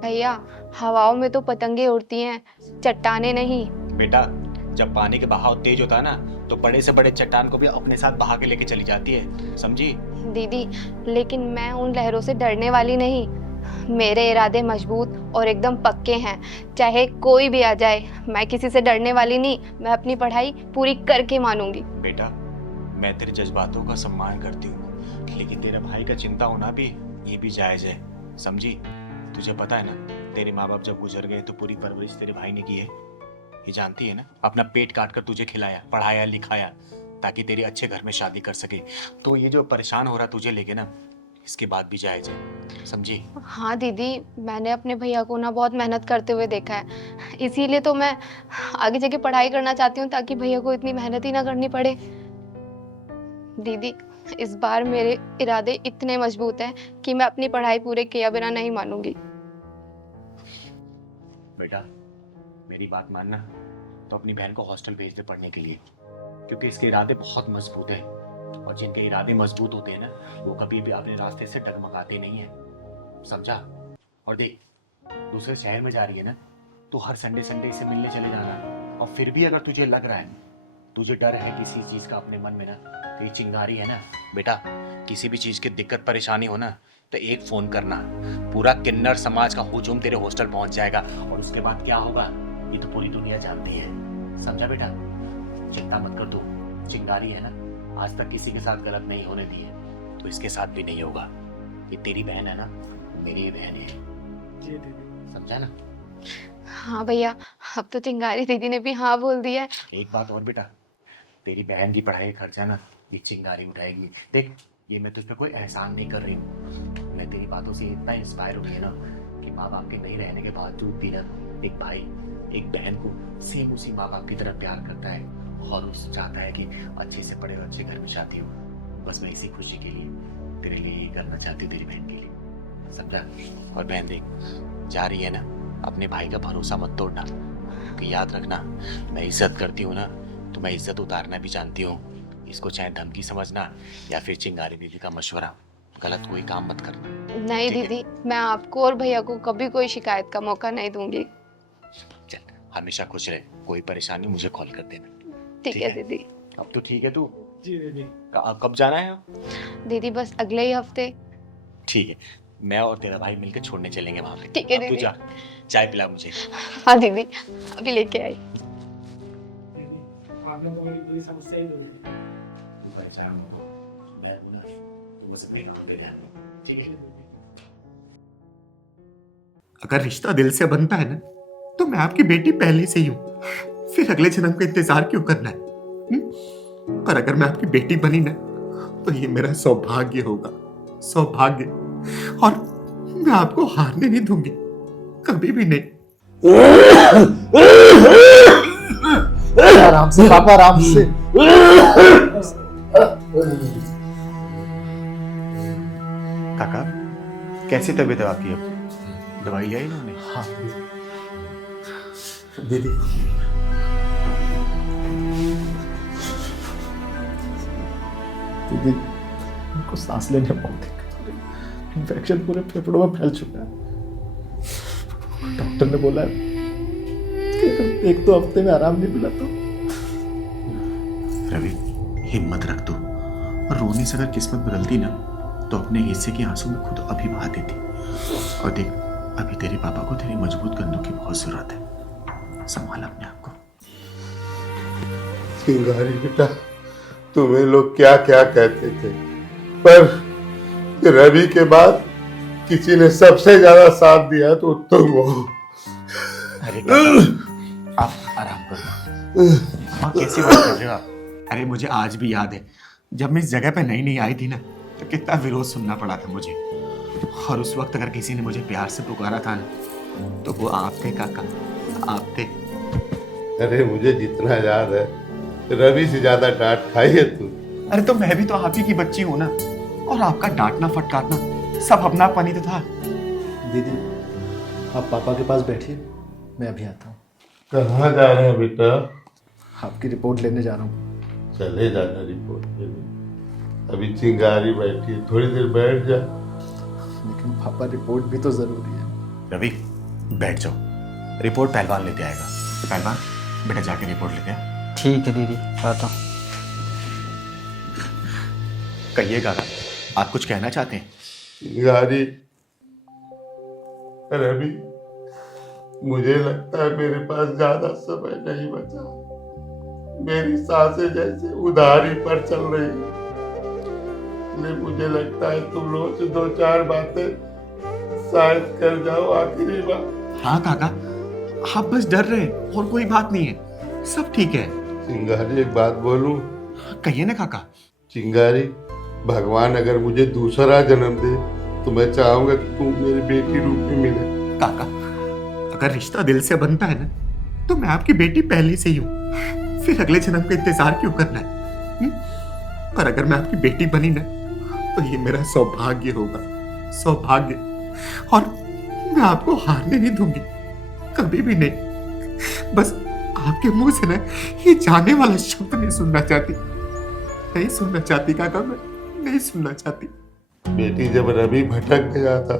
भैया, हवाओं में तो पतंगे उड़ती हैं, चट्टाने नहीं। बेटा, जब पानी के बहाव तेज होता है ना, तो बड़े से बड़े चट्टान को भी अपने साथ बहा के लेके चली जाती है, समझी? दीदी लेकिन मैं उन लहरों से डरने वाली नहीं, मेरे इरादे मजबूत और एकदम पक्के हैं, चाहे कोई भी आ जाए मैं किसी से डरने वाली नहीं, मैं अपनी पढ़ाई पूरी करके मानूंगी। बेटा, मैं तेरे जज्बातों का सम्मान करती हूँ, लेकिन तेरे भाई का चिंता होना भी ये भी जायज है, समझी? तुझे पता है ना, तेरे माँ बाप जब गुजर गए तो पूरी परवरिश तेरे भाई ने की है, ये जानती है ना? अपना पेट काट कर तुझे खिलाया, पढ़ाया, लिखाया, ताकि तेरी अच्छे घर में शादी कर सके। तो ये जो परेशान हो रहा तुझे लेके ना, इसके बाद भी जायज है, समझी? हाँ दीदी, मैंने अपने भैया को ना बहुत मेहनत करते हुए देखा है, इसीलिए तो मैं आगे जाके पढ़ाई करना चाहती हूँ ताकि भैया को इतनी मेहनत ही ना करनी पड़े। दीदी, इस बार मेरे इरादे इतने मजबूत हैं कि मैं अपनी पढ़ाई पूरे किए बिना नहीं मानूंगी। बेटा, मेरी बात मानना तो अपनी बहन को हॉस्टल भेज दे पढ़ने के लिए, क्योंकि इसके इरादे बहुत मजबूत हैं, और जिनके इरादे मजबूत होते हैं ना, वो कभी भी अपने रास्ते से डगमगाते नहीं है, समझा? और देख, दूसरे शहर में जा रही है ना, तो हर संडे संडे इसे मिलने चले जाना। और फिर भी अगर तुझे लग रहा है, तुझे डर है किसी चीज का अपने मन में ना, तो ये चिंगारी है ना बेटा, किसी भी चीज की दिक्कत परेशानी हो ना, तो एक फोन करना, पूरा किन्नर समाज का हुजूम तेरे हॉस्टल पहुंच जाएगा, और उसके बाद क्या होगा ये तो पूरी दुनिया जानती है, समझा बेटा? चिंता मत कर, तू चिंगारी है ना, आज तक किसी के साथ गलत नहीं होने दी है, तो इसके साथ भी नहीं होगा। ये तेरी बहन है ना, मेरी ही बहन है, जी दीदी। समझा ना? हाँ भैया, अब तो चिंगारी दीदी ने भी हाँ बोल दिया है। एक बात और बेटा, तेरी बहन की पढ़ाई का खर्चा ना ये चिंगारी उठाएगी। देख, ये मैं तुझ पे कोई एहसान नहीं कर रही हूँ, मैं तेरी बातों से इतना इंस्पायर हुई है ना कि माँ बाप के नहीं रहने के बावजूद भी ना एक भाई एक बहन को सेम उसी माँ बाप की तरह प्यार करता है, और उस चाहता है कि अच्छे से पढ़े और अच्छे घर में शादी हो। बस मैं इसी खुशी के लिए तेरे लिए ये करना चाहती हूँ, तेरी बहन के लिए, समझा? और बहन देख, जा रही है ना, अपने भाई का भरोसा मत तोड़ना, क्योंकि याद रखना, मैं इज्जत करती हूँ ना, तो मैं इज्जत उतारना भी जानती हूँ। इसको चाहे धमकी समझना या फिर चिंगारी दीदी का मशवरा, गलत कोई काम मत करना। नहीं ठीक है? दीदी, मैं आपको और भैया को कभी कोई शिकायत का मौका नहीं दूंगी। चल, हमेशा खुश रहे, कोई परेशानी मुझे कॉल कर देना। ठीक है दीदी। अब तो ठीक है तू? जी दीदी। कब जाना है? दीदी बस अगले ही हफ्ते। ठीक है, मैं और तेरा भाई मिलकर छोड़ने चलेंगे वहां पे। ठीक है अब तू दीदी। जा, चाय पिला मुझे। हाँ दीदी, अभी लेके आई। आपने तो मेरी पूरी समस्या ही दूर की। तू परेशान हो, मैं हूं ना, तू बस अपने काम पे ध्यान दे, ठीक है? अगर रिश्ता दिल से बनता है ना, तो मैं आपकी बेटी पहले से ही हूँ, फिर अगले जन्म का इंतजार क्यों करना है? और अगर मैं आपकी बेटी बनी ना, तो ये मेरा सौभाग्य होगा, सौभाग्य, और मैं आपको हारने नहीं दूंगी, कभी भी नहीं। आराम से पापा, आराम से। काका, कैसी तबीयत है आपकी? अब दवाई लिया इन्होंने? हाँ दीदी। दीदी, उनको सांस लेने में बहुत दिक्कत हो रही है, इन्फेक्शन पूरे फेफड़ों में फैल चुका है। डॉक्टर ने बोला है कि एक दो हफ्ते में आराम नहीं मिला तो। रवि, हिम्मत रख तू, और रोने से अगर किस्मत बदलती ना, तो अपने हिस्से के आंसू में खुद अभी बहा देती। और देख, अभी तेरे पापा को तेरे मजबूत कंधों की बहुत जरूरत है, संभाल अपने आप को। चिंगारी बेटा, तुम्हें लोग क्या क्या कहते थे, पर रवि के बाद किसी ने सबसे ज्यादा साथ दिया तो तुम हो। अरे काका, आप आराम करो। माँ कैसी बात कर रहे हो आप? अरे मुझे आज भी याद है, जब मैं इस जगह पे नई नई आई थी ना, तो कितना विरोध सुनना पड़ा था मुझे, और उस वक्त अगर किसी ने मुझे प्यार से पुकारा था ना, तो वो आप थे काका, आप थे। अरे मुझे जितना याद है, रवि से ज्यादा डांट खाई है तू। अरे तो मैं भी तो आप ही की बच्ची हूं ना, और आपका डांटना फटकारना सब अपनापन ही तो था। दीदी, आप पापा के पास बैठिए, मैं अभी आता हूँ। कहाँ जा रहे हैं बेटा? आपकी रिपोर्ट लेने जा रहा हूँ। चले जाना रिपोर्ट लेने, अभी चिंगारी बैठी है, थोड़ी देर बैठ जा। लेकिन पापा, रिपोर्ट भी तो जरूरी है। रवि, बैठ जाओ, रिपोर्ट पहलवान लेते आएगा। पहलवान, बेटा जाके रिपोर्ट लेते हैं। ठीक है दीदी, आता हूँ। कहिएगा, आप कुछ कहना चाहते हैं? चिंगारी, रवि, मुझे लगता है मेरे पास ज्यादा समय नहीं बचा। मेरी सांसें जैसे उधारी पर चल रही है, इसलिए मुझे लगता है तुम रोज दो चार बातें शायद कर जाओ आखिरी बार। हाँ काका, आप बस डर रहे हैं, और कोई बात नहीं है, सब ठीक है। चिंगारी, एक बात बोलूं? कहिए ना काका। चिंगारी, भगवान अगर मुझे दूसरा जन्म दे तो तो मैं चाहूंगा कि तू मेरी बेटी रूप में मिले। काका, अगर रिश्ता दिल से बनता है ना तो मैं आपकी बेटी पहले से ही हूँ, फिर अगले जन्म का इंतजार क्यों करना है? और अगर मैं आपकी बेटी बनी ना तो ये मेरा सौभाग्य होगा, सौभाग्य। और मैं आपको हारने नहीं दूंगी, कभी भी नहीं। बस आपके मुंह से ना ये जाने वाला शब्द नहीं सुनना चाहती, नहीं सुनना चाहती काका, मैं नहीं सुनना चाहती। बेटी, जब रवि भटक गया था,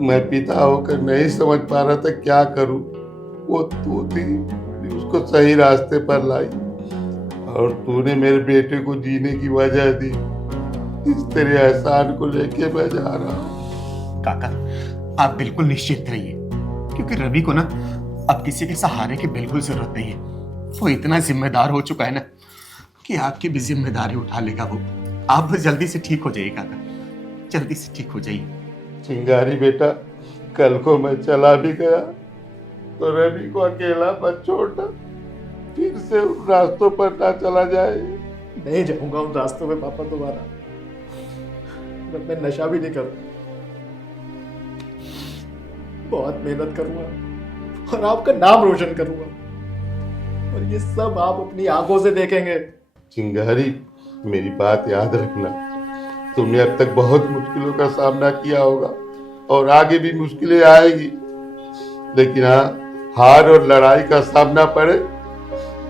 मैं पिता होकर नहीं समझ पा रहा था क्या करूं। वो तू थी उसको सही रास्ते पर लाई, और तूने मेरे बेटे को जीने की वजह दी। इस तेरे एहसान को लेके मैं जा रहा हूँ। काका, आप बिल्कुल निश्चित रहिए, क्योंकि रवि को ना अब किसी के सहारे की बिल्कुल जरूरत नहीं है। वो इतना जिम्मेदार हो चुका है ना कि आपकी भी जिम्मेदारी उठा लेगा वो। आप बस जल्दी से ठीक हो जाइए काका, जल्दी से ठीक हो जाइए। चिंगारी बेटा, कल को मैं चला भी गया तो रवि को अकेला मत छोड़ना, फिर से उन रास्तों पर ना चला जाए। नहीं जाऊंगा उन रास्तों में पापा दोबारा। मैं नशा भी नहीं करूंगा, बहुत मेहनत करूंगा और आपका नाम रोशन करूंगा, और ये सब आप अपनी आंखों से देखेंगे। चिंगारी, मेरी बात याद रखना, तुमने अब तक बहुत मुश्किलों का सामना किया होगा और आगे भी मुश्किलें आएगी, लेकिन हाँ, हार और लड़ाई का सामना पड़े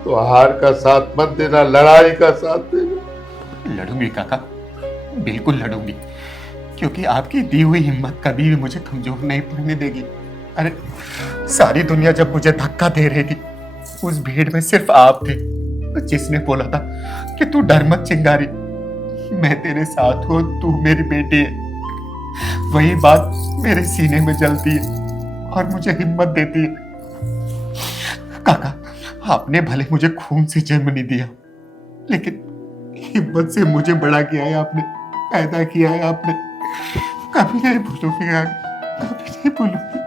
तो हार का साथ मत देना, लड़ाई का साथ देना। लड़ूंगी काका, बिल्कुल लड़ूंगी, क्योंकि आपकी दी हुई हिम्मत कभी भी मुझे कमजोर नहीं पड़ने देगी। अरे सारी दुनिया जब मुझे धक्का दे रही थी, उस भीड़ में सिर्फ आप थे जिसने बोला था कि तू डर मत चिंगारी, मैं तेरे साथ हूं, तू मेरी बेटी है। वही बात मेरे सीने में जलती है और मुझे हिम्मत देती है। काका, आपने भले मुझे खून से जन्म नहीं दिया, लेकिन हिम्मत से मुझे बड़ा किया है आपने, पैदा किया है आपने। कभी नहीं भूलूंगी, कभी नहीं भूलूंगी।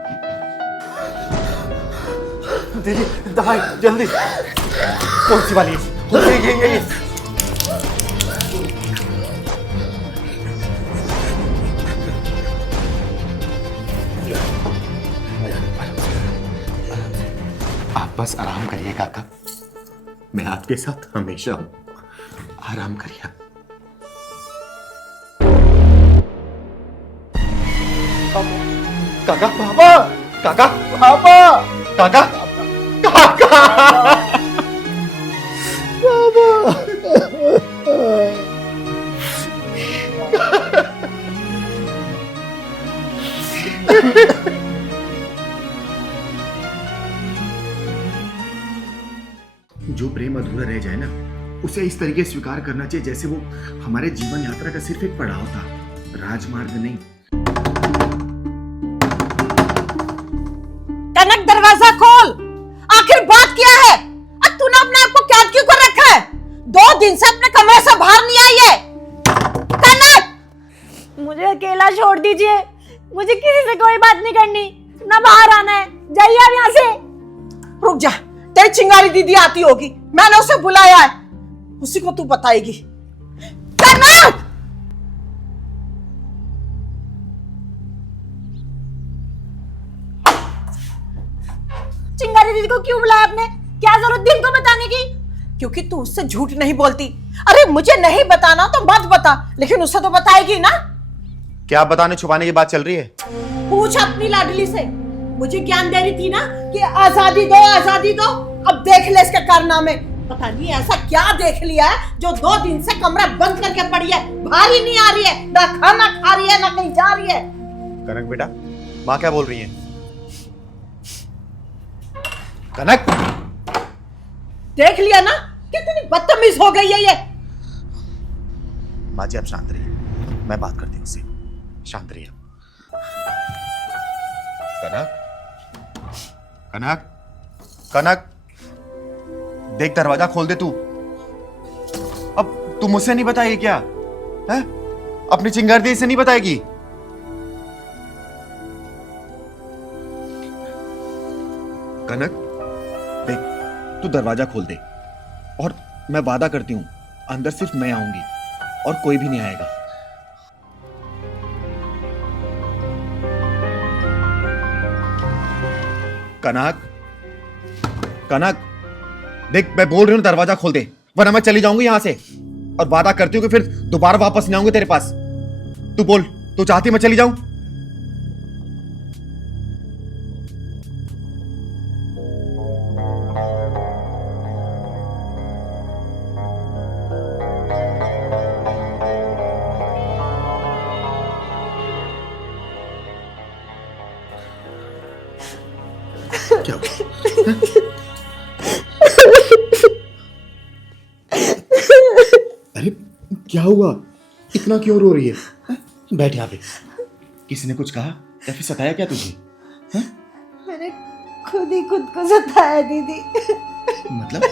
दीदी, दवाई जल्दी। कौन सी वाली? ये। आप बस आराम करिए काका, मैं आपके साथ हमेशा हूं, आराम करिए। काका, पापा, काका, पापा, काका, काका, जो प्रेम अधूरा रह जाए ना, उसे इस तरीके से स्वीकार करना चाहिए जैसे वो हमारे जीवन यात्रा का सिर्फ एक पड़ाव था, राजमार्ग नहीं। कनक, दरवाजा खोल। आखिर बात क्या है? अब तूने अपने आप को कैद क्यों कर रखा है? 2 दिन से अपने कमरे से बाहर नहीं आई है। कनक, मुझे अकेला छोड़ दीजिए, मुझे किसी से कोई बात नहीं करनी, ना बाहर आना है, जाइए आप यहाँ से। रुक जा, तेरी चिंगारी दीदी आती होगी, मैंने उसे बुलाया है, उसी को तू बताएगी। कनक! चिंगारी दीदी को क्यों बुलाया आपने? क्या जरूरत थी उनको बताने की? क्योंकि तू उससे झूठ नहीं बोलती। अरे मुझे नहीं बताना तो मत बता, लेकिन उसे तो बताएगी ना। क्या बताने छुपाने की बात चल रही है? पूछ अपनी लाडली से। मुझे ज्ञान दे रही थी ना कि आजादी दो, आजादी दो। अब देख ले इसके कारनामे। पता नहीं ऐसा क्या देख लिया है जो 2 दिन से कमरा बंद करके पड़ी है, बाहर ही नहीं आ रही है, ना खाना खा रही है, ना कहीं जा रही है। कनक बेटा, माँ क्या बोल रही है? कनक, देख लिया ना कितनी बदतमीज हो गई है ये। माँ जी आप शांत रहिए, मैं बात करती हूँ उससे, शांत रहिए। कनक, कनक, कनक, देख दरवाजा खोल दे तू। अब तू मुझसे नहीं बताएगी क्या? है? अपनी चिंगारी से नहीं बताएगी? कनक, देख तू दरवाजा खोल दे, और मैं वादा करती हूं अंदर सिर्फ मैं आऊंगी और कोई भी नहीं आएगा। कनक, कनक, देख मैं बोल रही हूँ दरवाजा खोल दे, वरना मैं चली जाऊंगी यहाँ से। और वादा करती हूँ कि फिर दोबारा वापस नहीं आऊंगी तेरे पास। तू बोल, तू चाहती मैं चली जाऊं? क्या अरे क्या हुआ? इतना क्यों रो रही है? बैठ यहाँ पे। किसी ने कुछ कहा या फिर सताया क्या तुझे? मैंने खुद ही खुद को सताया दीदी। मतलब?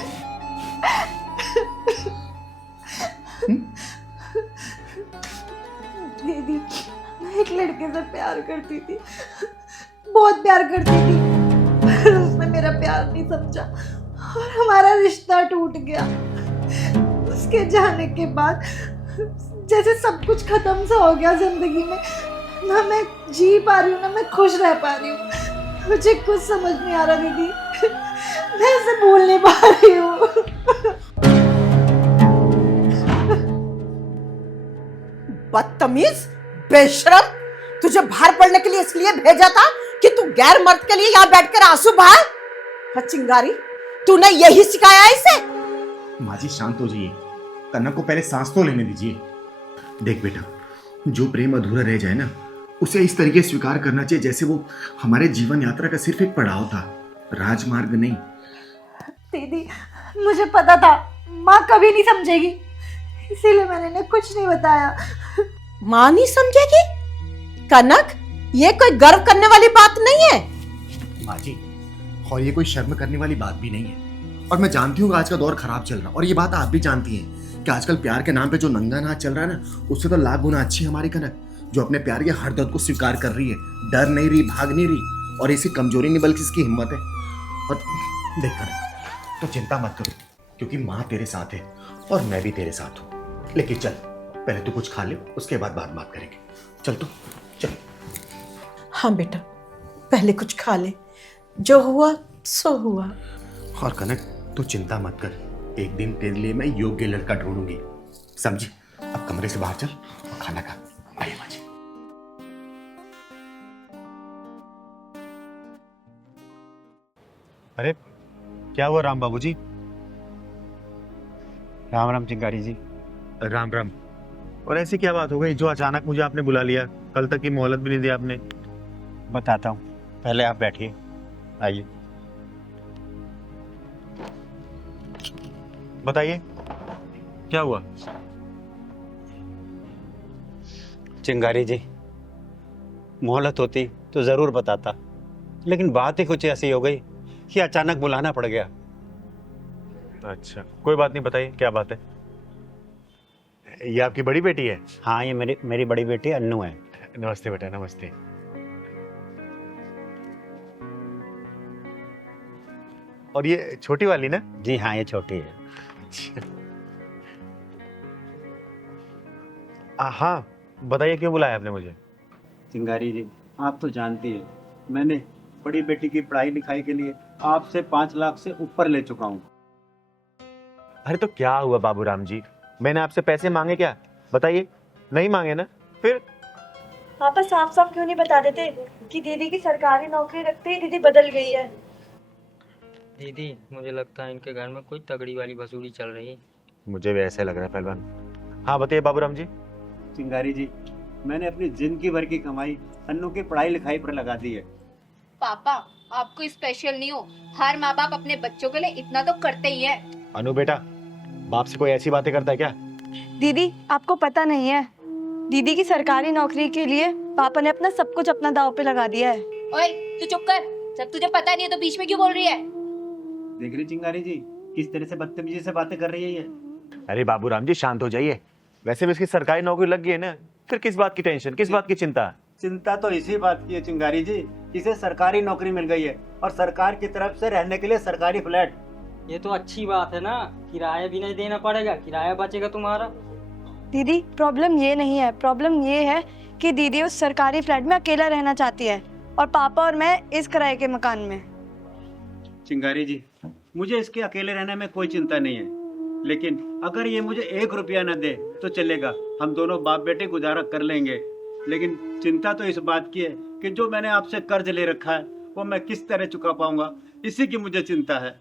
दीदी मैं एक लड़के से प्यार करती थी, बहुत प्यार करती थी, पर उसने मेरा प्यार नहीं समझा और हमारा रिश्ता टूट गया। उसके जाने के बाद जैसे सब कुछ खत्म सा हो गया जिंदगी में। ना मैं जी पा रही हूँ, ना मैं खुश रह पा रही हूँ। मुझे कुछ समझ नहीं आ रहा दीदी, मैं इसे भूल नहीं पा रही हूँ। बदतमीज, बेशरम, तुझे बाहर पढ़ने के लिए इसलिए भेजा था कि तू गैर मर्द के लिए यहाँ बैठकर आंसू बहाए? चिंगारी, तूने यही सिखाया इसे? माँ जी शांत हो जाइए, कनक को पहले सांस तो लेने दीजिए। देख बेटा, जो प्रेम अधूरा रह जाए ना, उसे इस तरीके से स्वीकार करना चाहिए जैसे वो हमारे जीवन यात्रा का सिर्फ एक पड़ाव था, राजमार्ग नहीं। दीदी मुझे पता था माँ कभी नहीं समझेगी, इसीलिए मैंने इन्हें कुछ नहीं बताया। माँ नहीं समझेगी? कनक, ये कोई गर्व करने वाली बात नहीं है। माँ जी, और ये कोई शर्म करने वाली बात भी नहीं है। और मैं जानती हूँ कि आज का दौर खराब चल रहा है, और ये बात आप भी जानती हैं कि आजकल प्यार के नाम पे जो नंगा नाच चल रहा है ना, उससे तो लाख गुना अच्छी है हमारी कनक, जो अपने प्यार के हर दर्द को स्वीकार कर रही है, डर नहीं रही, भाग नहीं रही। और इसकी कमजोरी नहीं बल्कि इसकी हिम्मत है। और देख कनक, तो चिंता मत करो, क्योंकि माँ तेरे साथ है और मैं भी तेरे साथ हूँ। लेकिन चल, पहले तू कुछ खा ले, उसके बाद बात करेंगे। चल तो चल। हाँ बेटा, पहले कुछ खा ले, जो हुआ सो हुआ। और कनक, तू चिंता मत कर, एक दिन तेरे लिए मैं योग्य लड़का ढूंढूंगी, समझी? अब कमरे से बाहर चल और खाना खा। आइए माँ जी। अरे क्या हुआ राम बाबू जी? राम राम चिंगारी जी। राम राम। और ऐसी क्या बात हो गई जो अचानक मुझे आपने बुला लिया? कल तक की मोहलत भी नहीं दी आपने। बताता हूँ, पहले आप बैठिए, आइए। बताइए क्या हुआ? चिंगारी जी, मोहलत होती तो ज़रूर बताता, लेकिन बात ही कुछ ऐसी हो गई कि अचानक बुलाना पड़ गया। अच्छा, कोई बात नहीं, बताइए क्या बात है? ये आपकी बड़ी बेटी है? हाँ, ये मेरी बड़ी बेटी अन्नू है। नमस्ते बेटा, नमस्ते। और ये छोटी वाली ना? जी हाँ, ये छोटी है। हाँ, बताइए क्यों बुलाया आपने मुझे? चिंगारी जी, आप तो जानती हैं, मैंने बड़ी बेटी की पढ़ाई लिखाई के लिए आपसे 5 लाख से ऊपर ले चुका हूँ। अरे तो क्या हुआ बाबूराम जी, मैंने आपसे पैसे मांगे क्या? बताइए। नहीं मांगे ना? फिर पापा साफ साफ क्यों नहीं बता देते कि दीदी की सरकारी नौकरी रखते ही दीदी बदल गई है? दीदी मुझे लगता है इनके घर में कोई तगड़ी वाली भसूड़ी चल रही है। मुझे भी ऐसे लग रहा है पहलवान। हाँ बताइए बाबूराम जी। चिंगारी जी, मैंने अपनी जिंदगी भर की कमाई अन्नू की पढ़ाई लिखाई पर लगा दी है। पापा आपको स्पेशल नहीं हो, हर माँ बाप अपने बच्चों के लिए इतना तो करते ही है। अनु बेटा, बाप से कोई ऐसी बातें करता है क्या? दीदी आपको पता नहीं है, दीदी की सरकारी नौकरी के लिए पापा ने अपना सब कुछ अपना दांव पे लगा दिया है। ओए तू चुप कर, जब तुझे पता नहीं है तो बीच में क्यों बोल रही है? देख रही चिंगारी जी, किस तरह से बदतमीजी से बातें कर रही है ये। अरे बाबूराम जी शांत हो जाइए, वैसे भी इसकी सरकारी नौकरी लग गई है ना, फिर किस बात की टेंशन, किस बात की चिंता? चिंता तो इसी बात की है चिंगारी जी, इसे सरकारी नौकरी मिल गई है और सरकार की तरफ से रहने के लिए सरकारी फ्लैट। ये तो अच्छी बात है ना, किराया भी नहीं देना पड़ेगा, किराया बचेगा तुम्हारा। दीदी प्रॉब्लम ये नहीं है, प्रॉब्लम ये है कि दीदी उस सरकारी फ्लैट में अकेला रहना चाहती है और पापा और मैं इस किराए के मकान में। चिंगारी जी, मुझे इसके अकेले रहने में कोई चिंता नहीं है, लेकिन अगर ये मुझे 1 रुपया न दे तो चलेगा, हम दोनों बाप बेटे गुजारा कर लेंगे। लेकिन चिंता तो इस बात की है कि जो मैंने आपसे कर्ज ले रखा है वो मैं किस तरह चुका पाऊंगा, इसी की मुझे चिंता है।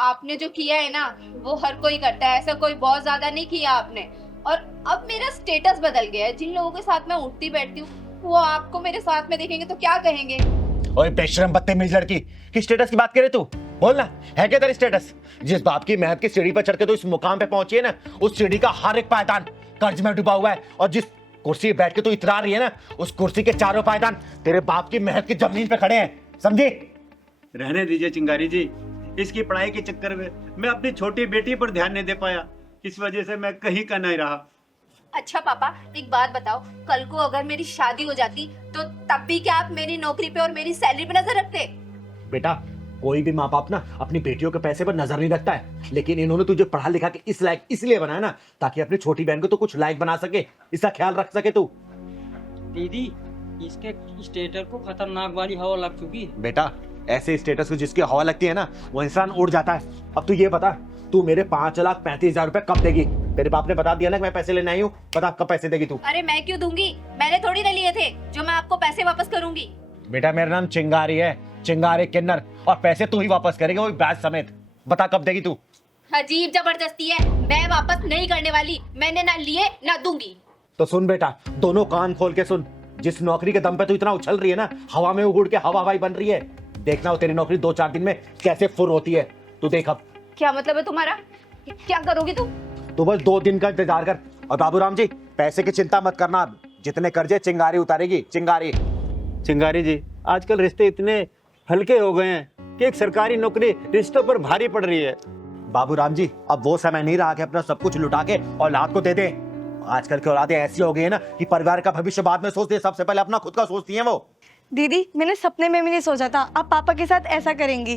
आपने जो किया है ना वो हर कोई करता है, ऐसा कोई बहुत ज्यादा नहीं किया आपने। और अब मेरा स्टेटस बदल गया है, जिन लोगों के साथ मैं उठती बैठती हूँ वो आपको मेरे साथ में देखेंगे तो क्या कहेंगे? ओए बेशरम बदतमीज लड़की, किस स्टेटस की बात करे तू? बोल ना, है क्या तेरा स्टेटस? जिस बाप की मेहनत की सीढ़ी पर चढ़ के तू इस मुकाम पे पहुंची है ना, उस सीढ़ी का हर एक पायदान कर्ज में डूबा हुआ है। और जिस कुर्सी पे बैठ के तू इतरा रही है ना, उस कुर्सी के चारों पायदान तेरे बाप की मेहनत की जमीन पे खड़े हैं, समझी? रहने दीजिए चिंगारी जी, इसकी पढ़ाई के चक्कर में मैं अपनी छोटी बेटी पर ध्यान नहीं दे पाया, इस वजह से मैं कहीं का नहीं रहा। अच्छा पापा, एक बात बताओ, कल को अगर मेरी शादी हो जाती तो तब भी क्या आप मेरी नौकरी पे और मेरी सैलरी पे नजर रखते? बेटा, कोई भी माँ बाप ना अपनी बेटियों के पैसे पर नजर नहीं रखता है, लेकिन इन्होंने तुझे पढ़ा लिखा के इस लायक इसलिए बनाया ना ताकि अपनी छोटी बहन को तो कुछ लायक बना सके, इसका ख्याल रख सके तू। दीदी, इसके स्टेटस को खतरनाक वाली हवा लग चुकी है। बेटा, ऐसे स्टेटस को जिसकी हवा लगती है ना वो इंसान उड़ जाता है। अब तू ये बता, तू मेरे 5,35,000 रुपए कब देगी? तेरे बाप ने बता दिया ना कि मैं पैसे लेने आई हूँ, बता कब पैसे देगी तू? अरे मैं क्यों दूंगी, मैंने थोड़ी ना लिए थे जो मैं आपको पैसे वापस करूंगी। बेटा, मेरा नाम चिंगारी है, चिंगारी किन्नर, और पैसे तू ही वापस करेगा, वो भी ब्याज समेत। बता कब देगी तू? अजीब जबरदस्ती है, मैं वापस नहीं करने वाली, मैंने ना लिए ना दूंगी। तो सुन बेटा, दोनों कान खोल के सुन, जिस नौकरी के दम पे तू इतना उछल रही है ना, हवा में उड़ के हवा हवाई बन रही है, देखना वो तेरी नौकरी 2-4 दिन में कैसे फुर होती है, तू देख। अब क्या मतलब है तुम्हारा? क्या करोगी तू? तू बस 2 दिन का इंतजार कर। और बाबूराम जी, पैसे की चिंता मत करना, जितने कर्जे चिंगारी उतारेगी, चिंगारी। चिंगारी जी, आजकल रिश्ते इतने हल्के हो गए हैं कि एक सरकारी नौकरी रिश्तों पर भारी पड़ रही है। बाबूराम जी, अब वो समय नहीं रहा कि अपना सब कुछ लुटा के औलाद को दे दे। आजकल की औलादें ऐसी हो गई है ना कि परिवार का भविष्य बाद में सोचती है, सबसे पहले अपना खुद का सोचती है वो। दीदी, मैंने सपने में भी नहीं सोचा था आप पापा के साथ ऐसा करेंगी।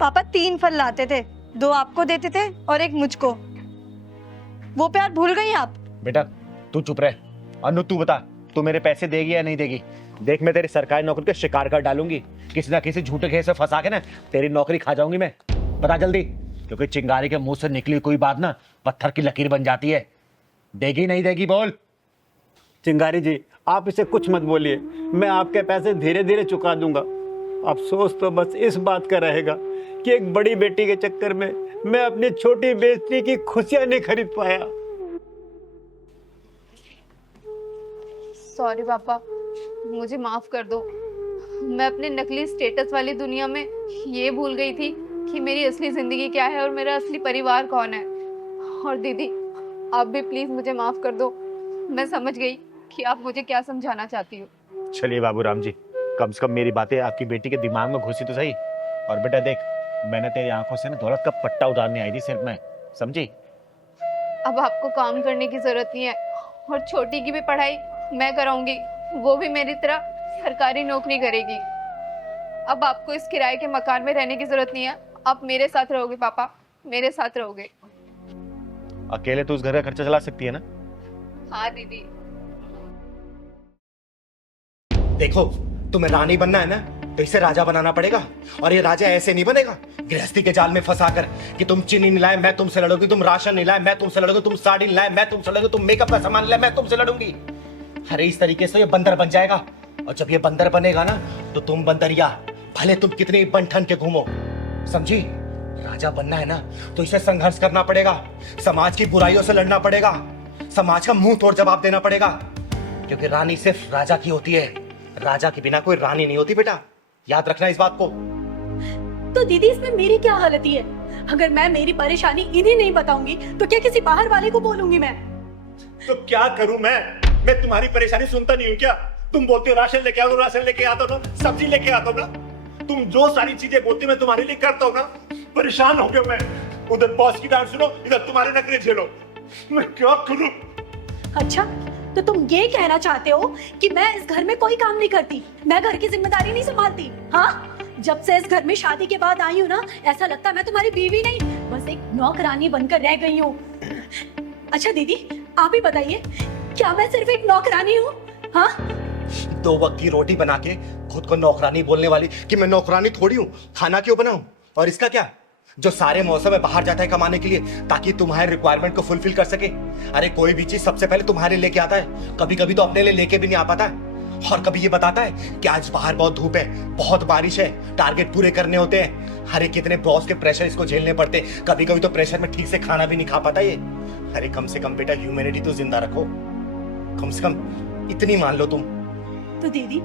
पापा 3 फल लाते थे, 2 आपको देते थे और 1 मुझको। वो प्यार भूल गई आप? बेटा तू चुप रह। अनु तू बता, तू मेरे पैसे देगी या नहीं देगी? देख, मैं तेरी सरकारी नौकरी के शिकार कर डालूंगी, किसी ना किसी झूठे खेस में फंसा के ना तेरी नौकरी खा जाऊंगी मैं। बता जल्दी, क्योंकि चिंगारी के मुंह से निकली कोई बात ना पत्थर की लकीर बन जाती है। देगी नहीं देगी, बोल। चिंगारी जी, आप इसे कुछ मत बोलिए, मैं आपके पैसे धीरे धीरे चुका दूंगा। अफसोस तो बस इस बात का रहेगा कि एक बड़ी बेटी के चक्कर में मैं अपनी छोटी बेटी की खुशियां नहीं खरीद पाया। सॉरी पापा, मुझे माफ कर दो। मैं अपने नकली स्टेटस वाली दुनिया में ये भूल गई थी कि मेरी असली जिंदगी क्या है और मेरा असली परिवार कौन है। और दीदी, आप भी प्लीज मुझे माफ कर दो, मैं समझ गई कि आप मुझे क्या समझाना चाहती हो। चलिए बाबूराम जी, कम से कम मेरी बातें आपकी बेटी के दिमाग में घुसी तो सही। और बेटा देख, मैंने तेरी आंखों से ना दौलत का पट्टा उतारने आई थी सिर्फ मैं, समझी? अब आपको काम करने की जरूरत नहीं है और छोटी की भी पढ़ाई मैं कराऊंगी, वो भी मेरी तरह सरकारी नौकरी करेगी। अब आपको इस किराए के मकान में रहने की जरूरत नहीं है, आप मेरे साथ रहोगे पापा, मेरे साथ रहोगे। अकेले तो उस घर का खर्चा चला सकती है ना? हाँ दीदी। देखो, तुम्हें रानी बनना है ना तो इसे राजा बनाना पड़ेगा, और ये राजा ऐसे नहीं बनेगा गृहस्थी के जाल में फंसा कर कि तुम चीनी नहीं लाए मैं तुमसे लड़ूंगी, तुम राशन नहीं लाए मैं तुमसे लड़ूंगी, तुम साड़ी नहीं लाए मैं तुमसे लड़ूंगी, तुम मेकअप का सामान लाए मैं तुमसे लड़ूंगी। अरे इस तरीके से ये बंदर बन जाएगा, और जब ये बंदर बनेगा ना तो तुम बंदरिया, भले तुम कितनी बन-ठन के घूमो, समझी? राजा बनना है ना तो इसे संघर्ष करना पड़ेगा, समाज की बुराइयों से लड़ना पड़ेगा, समाज का मुंह तोड़ जवाब देना पड़ेगा, क्योंकि रानी सिर्फ राजा की होती है, राजा के बिना कोई रानी नहीं होती। बेटा याद रखना इस बात को। तो दीदी, इसमें मेरी क्या गलती है? अगर मैं मेरी परेशानी इन्हें नहीं बताऊंगी तो क्या किसी बाहर वाले को बोलूंगी मैं? तो क्या करूं मैं तुम्हारी परेशानी सुनता नहीं हूं क्या? तुम बोलते हो राशन लेके आओ, राशन लेके आता हूं ना, सब्जी लेके आता हूं ना, तुम जो सारी चीजें बोलती मैं तुम्हारे लिए करता हूं ना। परेशान हो गया मैं, उधर बॉस की डांट सुनो, इधर तुम्हारे नखरे झेलो, मैं क्या करूं? अच्छा, तो तुम ये कहना चाहते हो कि मैं इस घर में कोई काम नहीं करती, मैं घर की जिम्मेदारी नहीं संभालती? हाँ, जब से इस घर में शादी के बाद आई हूँ ना, ऐसा लगता है मैं तुम्हारी बीवी नहीं, बस एक नौकरानी बनकर रह गई हूँ। अच्छा दीदी, आप ही बताइए, क्या मैं सिर्फ एक नौकरानी हूँ? हाँ, 2 वक्त की रोटी बना के खुद को नौकरानी बोलने वाली कि मैं नौकरानी थोड़ी हूँ, खाना क्यों बनाऊं? और इसका क्या, जो सारे मौसम में बाहर जाता है कमाने के लिए ताकि तुम्हारे रिक्वायरमेंट को फुलफिल कर सके। अरे कोई भी चीज सबसे पहले तुम्हारे लेके आता है, कभी कभी तो अपने लिए लेके भी नहीं आ पाता है। और कभी ये बताता है कि आज बाहर बहुत धूप है, बहुत बारिश है, टारगेट पूरे करने होते हैं। अरे कितने बॉस के प्रेशर इसको झेलने पड़ते हैं, कभी कभी तो प्रेशर में ठीक से खाना भी नहीं खा पाता ये। अरे कम से कम बेटा ह्यूमैनिटी तो जिंदा रखो, कम से कम इतनी मान लो तुम। तो दीदी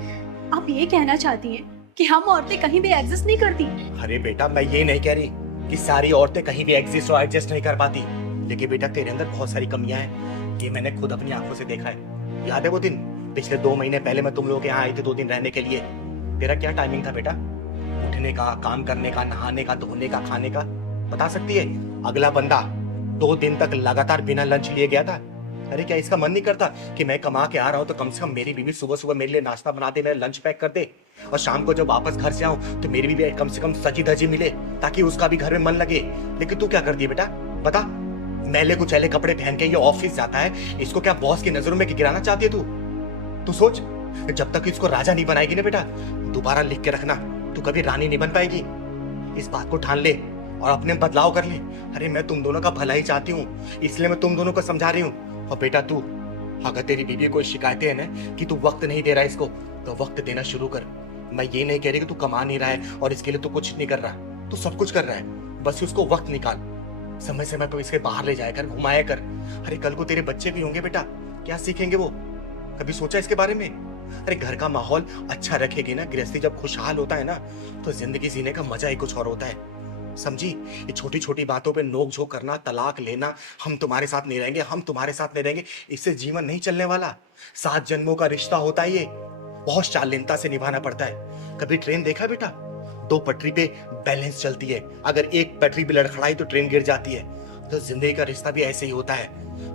आप ये कहना चाहती हैं कि हम औरतें कहीं भी एग्जिस्ट नहीं करती? अरे बेटा मैं ये नहीं कह रही कि सारी औरतें कहीं भी एग्जिस्ट और एडजस्ट नहीं कर पाती, लेकिन बेटा तेरे अंदर बहुत सारी कमियां हैं, ये मैंने खुद अपनी आंखों से देखा है। याद है वो दिन पिछले 2 महीने पहले मैं तुम लोगों के यहाँ आई थी 2 दिन रहने के लिए? तेरा क्या टाइमिंग था बेटा, उठने का, काम करने का, नहाने का, धोने का, खाने का? बता सकती है? अगला बंदा 2 दिन तक लगातार बिना लंच लिए गया था। अरे क्या इसका मन नहीं करता कि मैं कमा के आ रहा हूँ तो कम से कम मेरी बीवी सुबह सुबह मेरे लिए नाश्ता बना दे, मेरा लंच पैक कर दे, और शाम को जब वापस घर से आऊं तो मेरी बीवी कम से कम सजी धजी मिले ताकि उसका भी घर में मन लगे। लेकिन तू क्या करती है बेटा, बता? मैले कुचैले कपड़े पहन के ये ऑफिस जाता है, इसको क्या बॉस की नजरों में गिराना चाहती है तू? तू सोच, जब तक इसको राजा नहीं बनाएगी ना बेटा, दोबारा लिख के रखना, तू कभी रानी नहीं बन पाएगी। इस बात को ठान ले और अपने बदलाव कर ले। अरे मैं तुम दोनों का भला ही चाहती हूँ, इसलिए मैं तुम दोनों को समझा रही हूँ। और बेटा तू, अगर तेरी बीवी कोई शिकायतें है ना कि तू वक्त नहीं दे रहा है इसको, तो वक्त देना शुरू कर। मैं ये नहीं कह रही कि तू कमा नहीं रहा है और इसके लिए तू कुछ नहीं कर रहा, तू सब कुछ कर रहा है, बस उसको वक्त निकाल, समय समय पर इसके बाहर ले जाया कर, घुमाया कर। अरे कल को तेरे बच्चे भी होंगे बेटा, क्या सीखेंगे वो? कभी सोचा इसके बारे में? अरे घर का माहौल अच्छा रखेगी ना, गृहस्थी जब खुशहाल होता है ना तो जिंदगी जीने का मजा ही कुछ और होता है, समझी? ये छोटी छोटी बातों पे नोक झोंक करना, तलाक लेना, हम तुम्हारे साथ नहीं रहेंगे, हम तुम्हारे साथ नहीं रहेंगे, इससे जीवन नहीं चलने वाला। 7 जन्मों का रिश्ता होता है ये, बहुत शालीनता से निभाना पड़ता है। कभी ट्रेन देखा बेटा? 2 पटरी पे बैलेंस चलती है, अगर एक पटरी भी लड़खड़ाई तो ट्रेन गिर जाती है। तो जिंदगी का रिश्ता भी ऐसे ही होता है,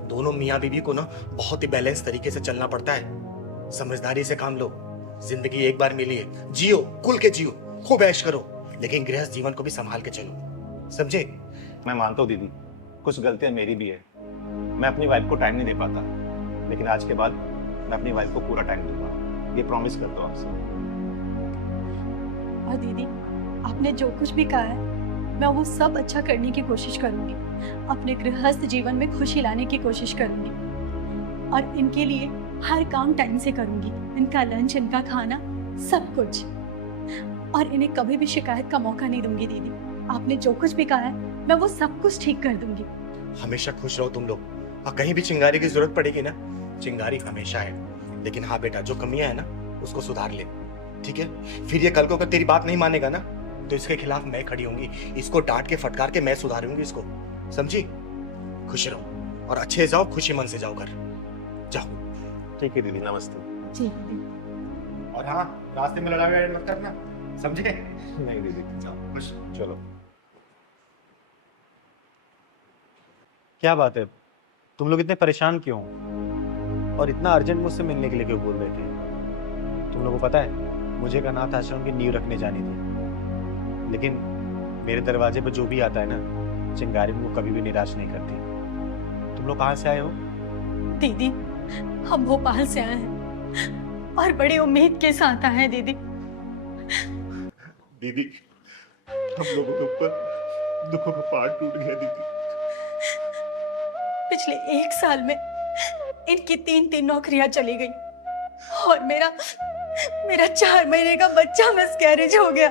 दोनों मियाँ बीवी को ना बहुत ही बैलेंस तरीके से चलना पड़ता है। समझदारी से काम लो, जिंदगी एक बार मिली है, जियो, खुल के जियो, खूब ऐश करो, लेकिन गृहस्थ जीवन को भी संभाल के चलो, समझे? मैं मानता हूँ दीदी, कुछ गलतियां मेरी भी है, मैं अपनी वाइफ को टाइम नहीं दे पाता, लेकिन आज के बाद मैं अपनी वाइफ को पूरा टाइम दूंगा, ये प्रॉमिस करता हूँ आपसे। और दीदी आपने जो कुछ भी कहा है मैं वो सब अच्छा करने की कोशिश करूंगी, अपने गृहस्थ जीवन में खुशी लाने की कोशिश करूंगी, और इनके लिए हर काम टाइम से करूंगी, इनका लंच, इनका खाना, सब कुछ, और इन्हें कभी भी शिकायत का मौका नहीं दूंगी। दीदी आपने जो कुछ भी कहा है मैं वो सब कुछ ठीक कर दूंगी। हमेशा खुश रहो तुम लोग, और कहीं भी चिंगारी की जरूरत पड़ेगी ना, चिंगारी हमेशा है। लेकिन हाँ बेटा, जो कमियां है ना उसको सुधार ले, ठीक है? फिर ये कल को अगर तेरी बात नहीं मानेगा ना तो इसके खिलाफ मैं खड़ी होंगी, इसको डांट के फटकार के मैं सुधारूंगी इसको, समझी? खुश रहो और अच्छे जाओ, खुशी मन से जाओ घर, जाओ। ठीक है दीदी, नमस्ते। जी दीदी। और हाँ, रास्ते में लड़ाई मत करना, समझे? नहीं दीदी, जाओ खुश। चलो। क्या बात है, तुम लोग इतने परेशान क्यों हो? और इतना अर्जेंट मुझसे मिलने के लिए क्यों बोल रहे थे? तुम लोगों को पता है मुझे एक अनाथ आश्रम की नींव रखने जानी थी, लेकिन मेरे दरवाजे पर जो भी आता है ना, चिंगारी वो कभी भी निराश नहीं करती। तुम लोग कहाँ से आए हो? दीदी हम भोपाल से आए हैं और बड़ी उम्मीद के साथ आए हैं। दीदी दीदी हम लोगों के ऊपर दुखों का पहाड़ टूट गया दीदी। पिछले 1 साल में इनकी 3 नौकरियां चली गई और मेरा 4 महीने का बच्चा मिसकैरेज हो गया।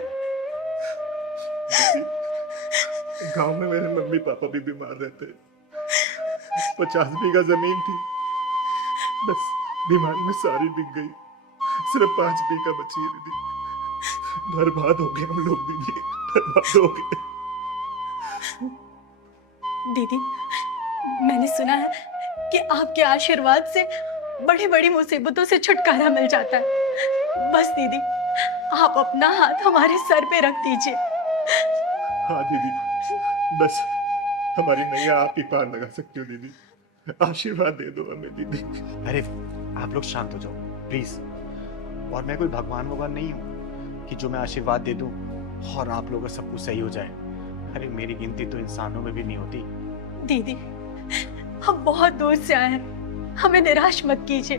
गांव में मेरे मम्मी पापा भी बीमार रहते, 50 बीघा जमीन थी, बस बीमारी में सारी बिक गई, सिर्फ 5 बीघा बची है दीदी। बर्बाद हो गए हम लोग दीदी, बर्बाद हो गए। दीदी मैंने सुना है कि आपके आशीर्वाद से बड़ी बड़ी मुसीबतों से छुटकारा मिल जाता है। बस दीदी आप अपना हाथ हमारे सर पे रख दीजिए। हाँ दीदी, बस हमारी नैया आप ही पार लगा सकती हो दीदी, आशीर्वाद दे दो हमें दीदी। अरे आप लोग शांत हो जाओ प्लीज, और मैं कोई भगवान वगवान नहीं हूँ कि जो मैं आशीर्वाद दे दूं और आप लोगों का सब कुछ सही हो जाए। अरे मेरी गिनती तो इंसानों में भी नहीं होती। दीदी हम बहुत दूर से आए हैं, हमें निराश मत कीजिए,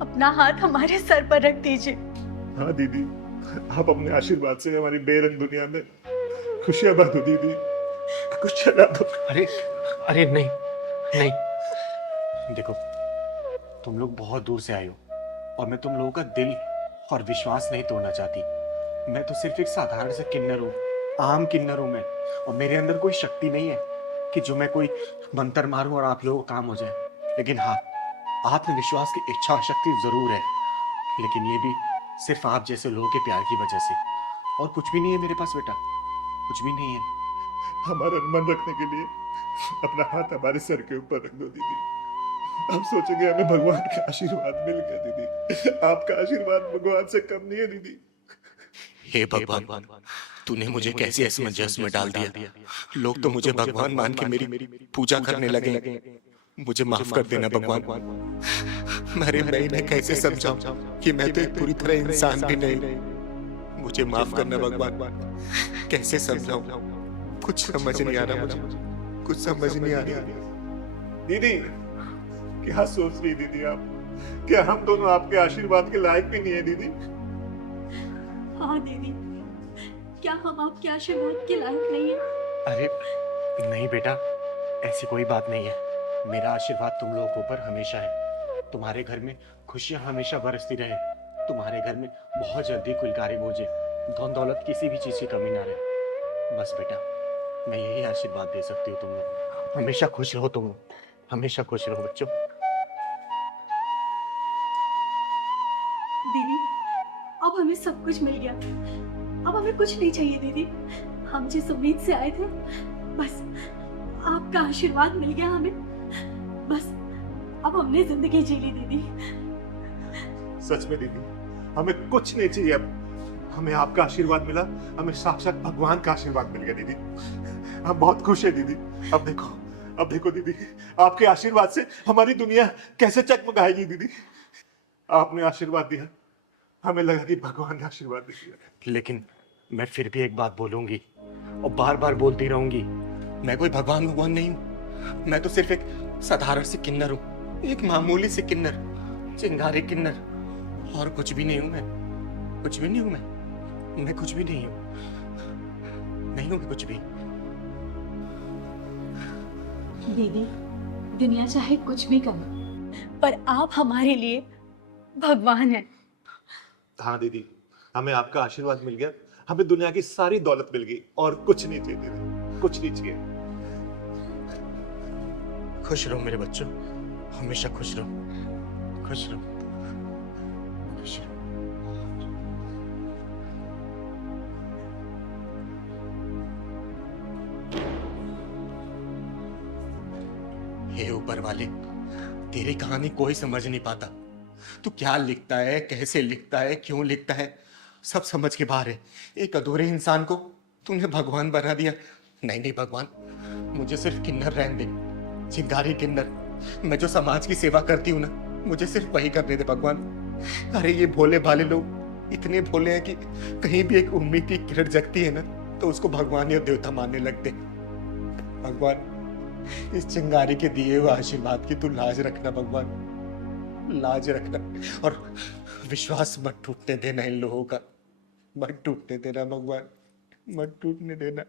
अपना हाथ हमारे सर पर रख दीजिए। हाँ दीदी, आप अपने आशीर्वाद से हमारी बेरंग दुनिया में खुशियां बांटो दीदी, खुशियां बांटो। अरे अरे नहीं नहीं, देखो तुम लोग बहुत दूर से आए हो और मैं तुम लोगों का दिल और विश्वास नहीं तोड़ना चाहती। मैं तो सिर्फ एक साधारण सा किन्नर हूँ, आम किन्नर हूँ मैं, और मेरे अंदर कोई शक्ति नहीं है कि जो मैं कोई मंत्र मारूं और आप लोगों का काम हो जाए। लेकिन हाँ, आत्मविश्वास की इच्छा शक्ति जरूर है, लेकिन ये भी सिर्फ आप जैसे लोगों के प्यार की वजह से, और कुछ भी नहीं है मेरे पास बेटा, कुछ भी नहीं है। हमारा मन रखने के लिए अपना हाथ हमारे सर के ऊपर रख दो दीदी, हम सोचेंगे हमें भगवान का आशीर्वाद मिल गया दीदी। आपका आशीर्वाद भगवान से कम नहीं है दीदी। हे भगवान, तूने मुझे कैसे असमंजस में डाल दिया। लोग तो मुझे भगवान मान के मेरी पूजा करने लगे। मुझे माफ कर देना भगवान। अरे मैं इन्हें कैसे समझाऊं कि मैं तो एक पूरी तरह इंसान भी नहीं। मुझे माफ करना भगवान, कैसे समझाऊं, कुछ समझ नहीं आ रहा मुझे, कुछ समझ नहीं आ रहा। दीदी क्या सोच रही दीदी आप? क्या हम दोनों आपके आशीर्वाद के लायक भी नहीं है दीदी? हाँ दीदी, क्या हम आपके आशीर्वाद के लायक नहीं है? अरे नहीं बेटा, ऐसी कोई बात नहीं है। मेरा आशीर्वाद तुम लोगों के ऊपर हमेशा है। तुम्हारे घर में खुशियां हमेशा बरसती रहे, तुम्हारे घर में बहुत जल्दी कुलकारी बोझे, धन दौलत किसी भी चीज की कमी ना रहे। बस बेटा, मैं यही आशीर्वाद दे सकती हूँ तुम लोग। हमेशा खुश रहो तुम लोग, हमेशा खुश रहो बच्चों। दीदी, अब हमें सब कुछ मिल गया, अब हमें कुछ नहीं चाहिए दीदी। हम जिस उम्मीद से आए थे, बस आपका आशीर्वाद मिल गया हमें। बस अब हमने जिंदगी जी ली दीदी। सच में दीदी, हमें कुछ नहीं चाहिए अब। हमें आपका आशीर्वाद मिला, हमें साक्षात भगवान का आशीर्वाद मिल गया दीदी। हम बहुत खुश है दीदी। अब देखो दीदी, आपके आशीर्वाद से हमारी दुनिया कैसे चकमगाएगी दीदी। आपने आशीर्वाद दिया, हमें लगा कि भगवान ने आशीर्वाद दिया। लेकिन मैं फिर भी एक बात बोलूंगी और बार बार बोलती रहूंगी, मैं कोई भगवान नहीं हूँ। मैं तो सिर्फ एक साधारण से किन्नर हूँ, एक मामूली से किन्नर, चिंगारी किन्नर, और कुछ भी नहीं हूँ मैं, कुछ भी नहीं हूँ मैं कुछ भी नहीं हूँ, नहीं हूँ कुछ भी। दीदी, दुनिया चाहे कुछ भी करे, पर आप हमारे लिए भगवान हैं। हाँ दीदी, हमें आपका आशीर्वाद मिल गया, हमें दुनिया की सारी दौलत मिल गई, और कुछ नहीं चाहिए दीदी, कुछ नहीं चाहिए। खुश रहो मेरे बच्चों, हमेशा खुश रहो, खुश रहो, खुश रहो। हे ऊपर वाले, तेरी कहानी कोई समझ नहीं पाता। तू क्या लिखता है, कैसे लिखता है, क्यों लिखता है, सब समझ के बाहर है। एक अधूरे इंसान को तूने भगवान बना दिया। नहीं भगवान, मुझे सिर्फ किन्नर रहने दे, चिंगारी किन्नर। मैं जो समाज की सेवा करती हूँ ना, मुझे सिर्फ वही करने दे भगवान। अरे ये भोले भाले लोग इतने भोले हैं कि कहीं भी एक उम्मीद की किरण जगती है ना, तो उसको भगवान या देवता मानने लगते। भगवान, इस चिंगारी के दिए हुए आशीर्वाद की तू लाज रखना भगवान, लाज रखना, और विश्वास मत टूटने देना इन लोगों का, मत टूटने देना भगवान, मत टूटने देना।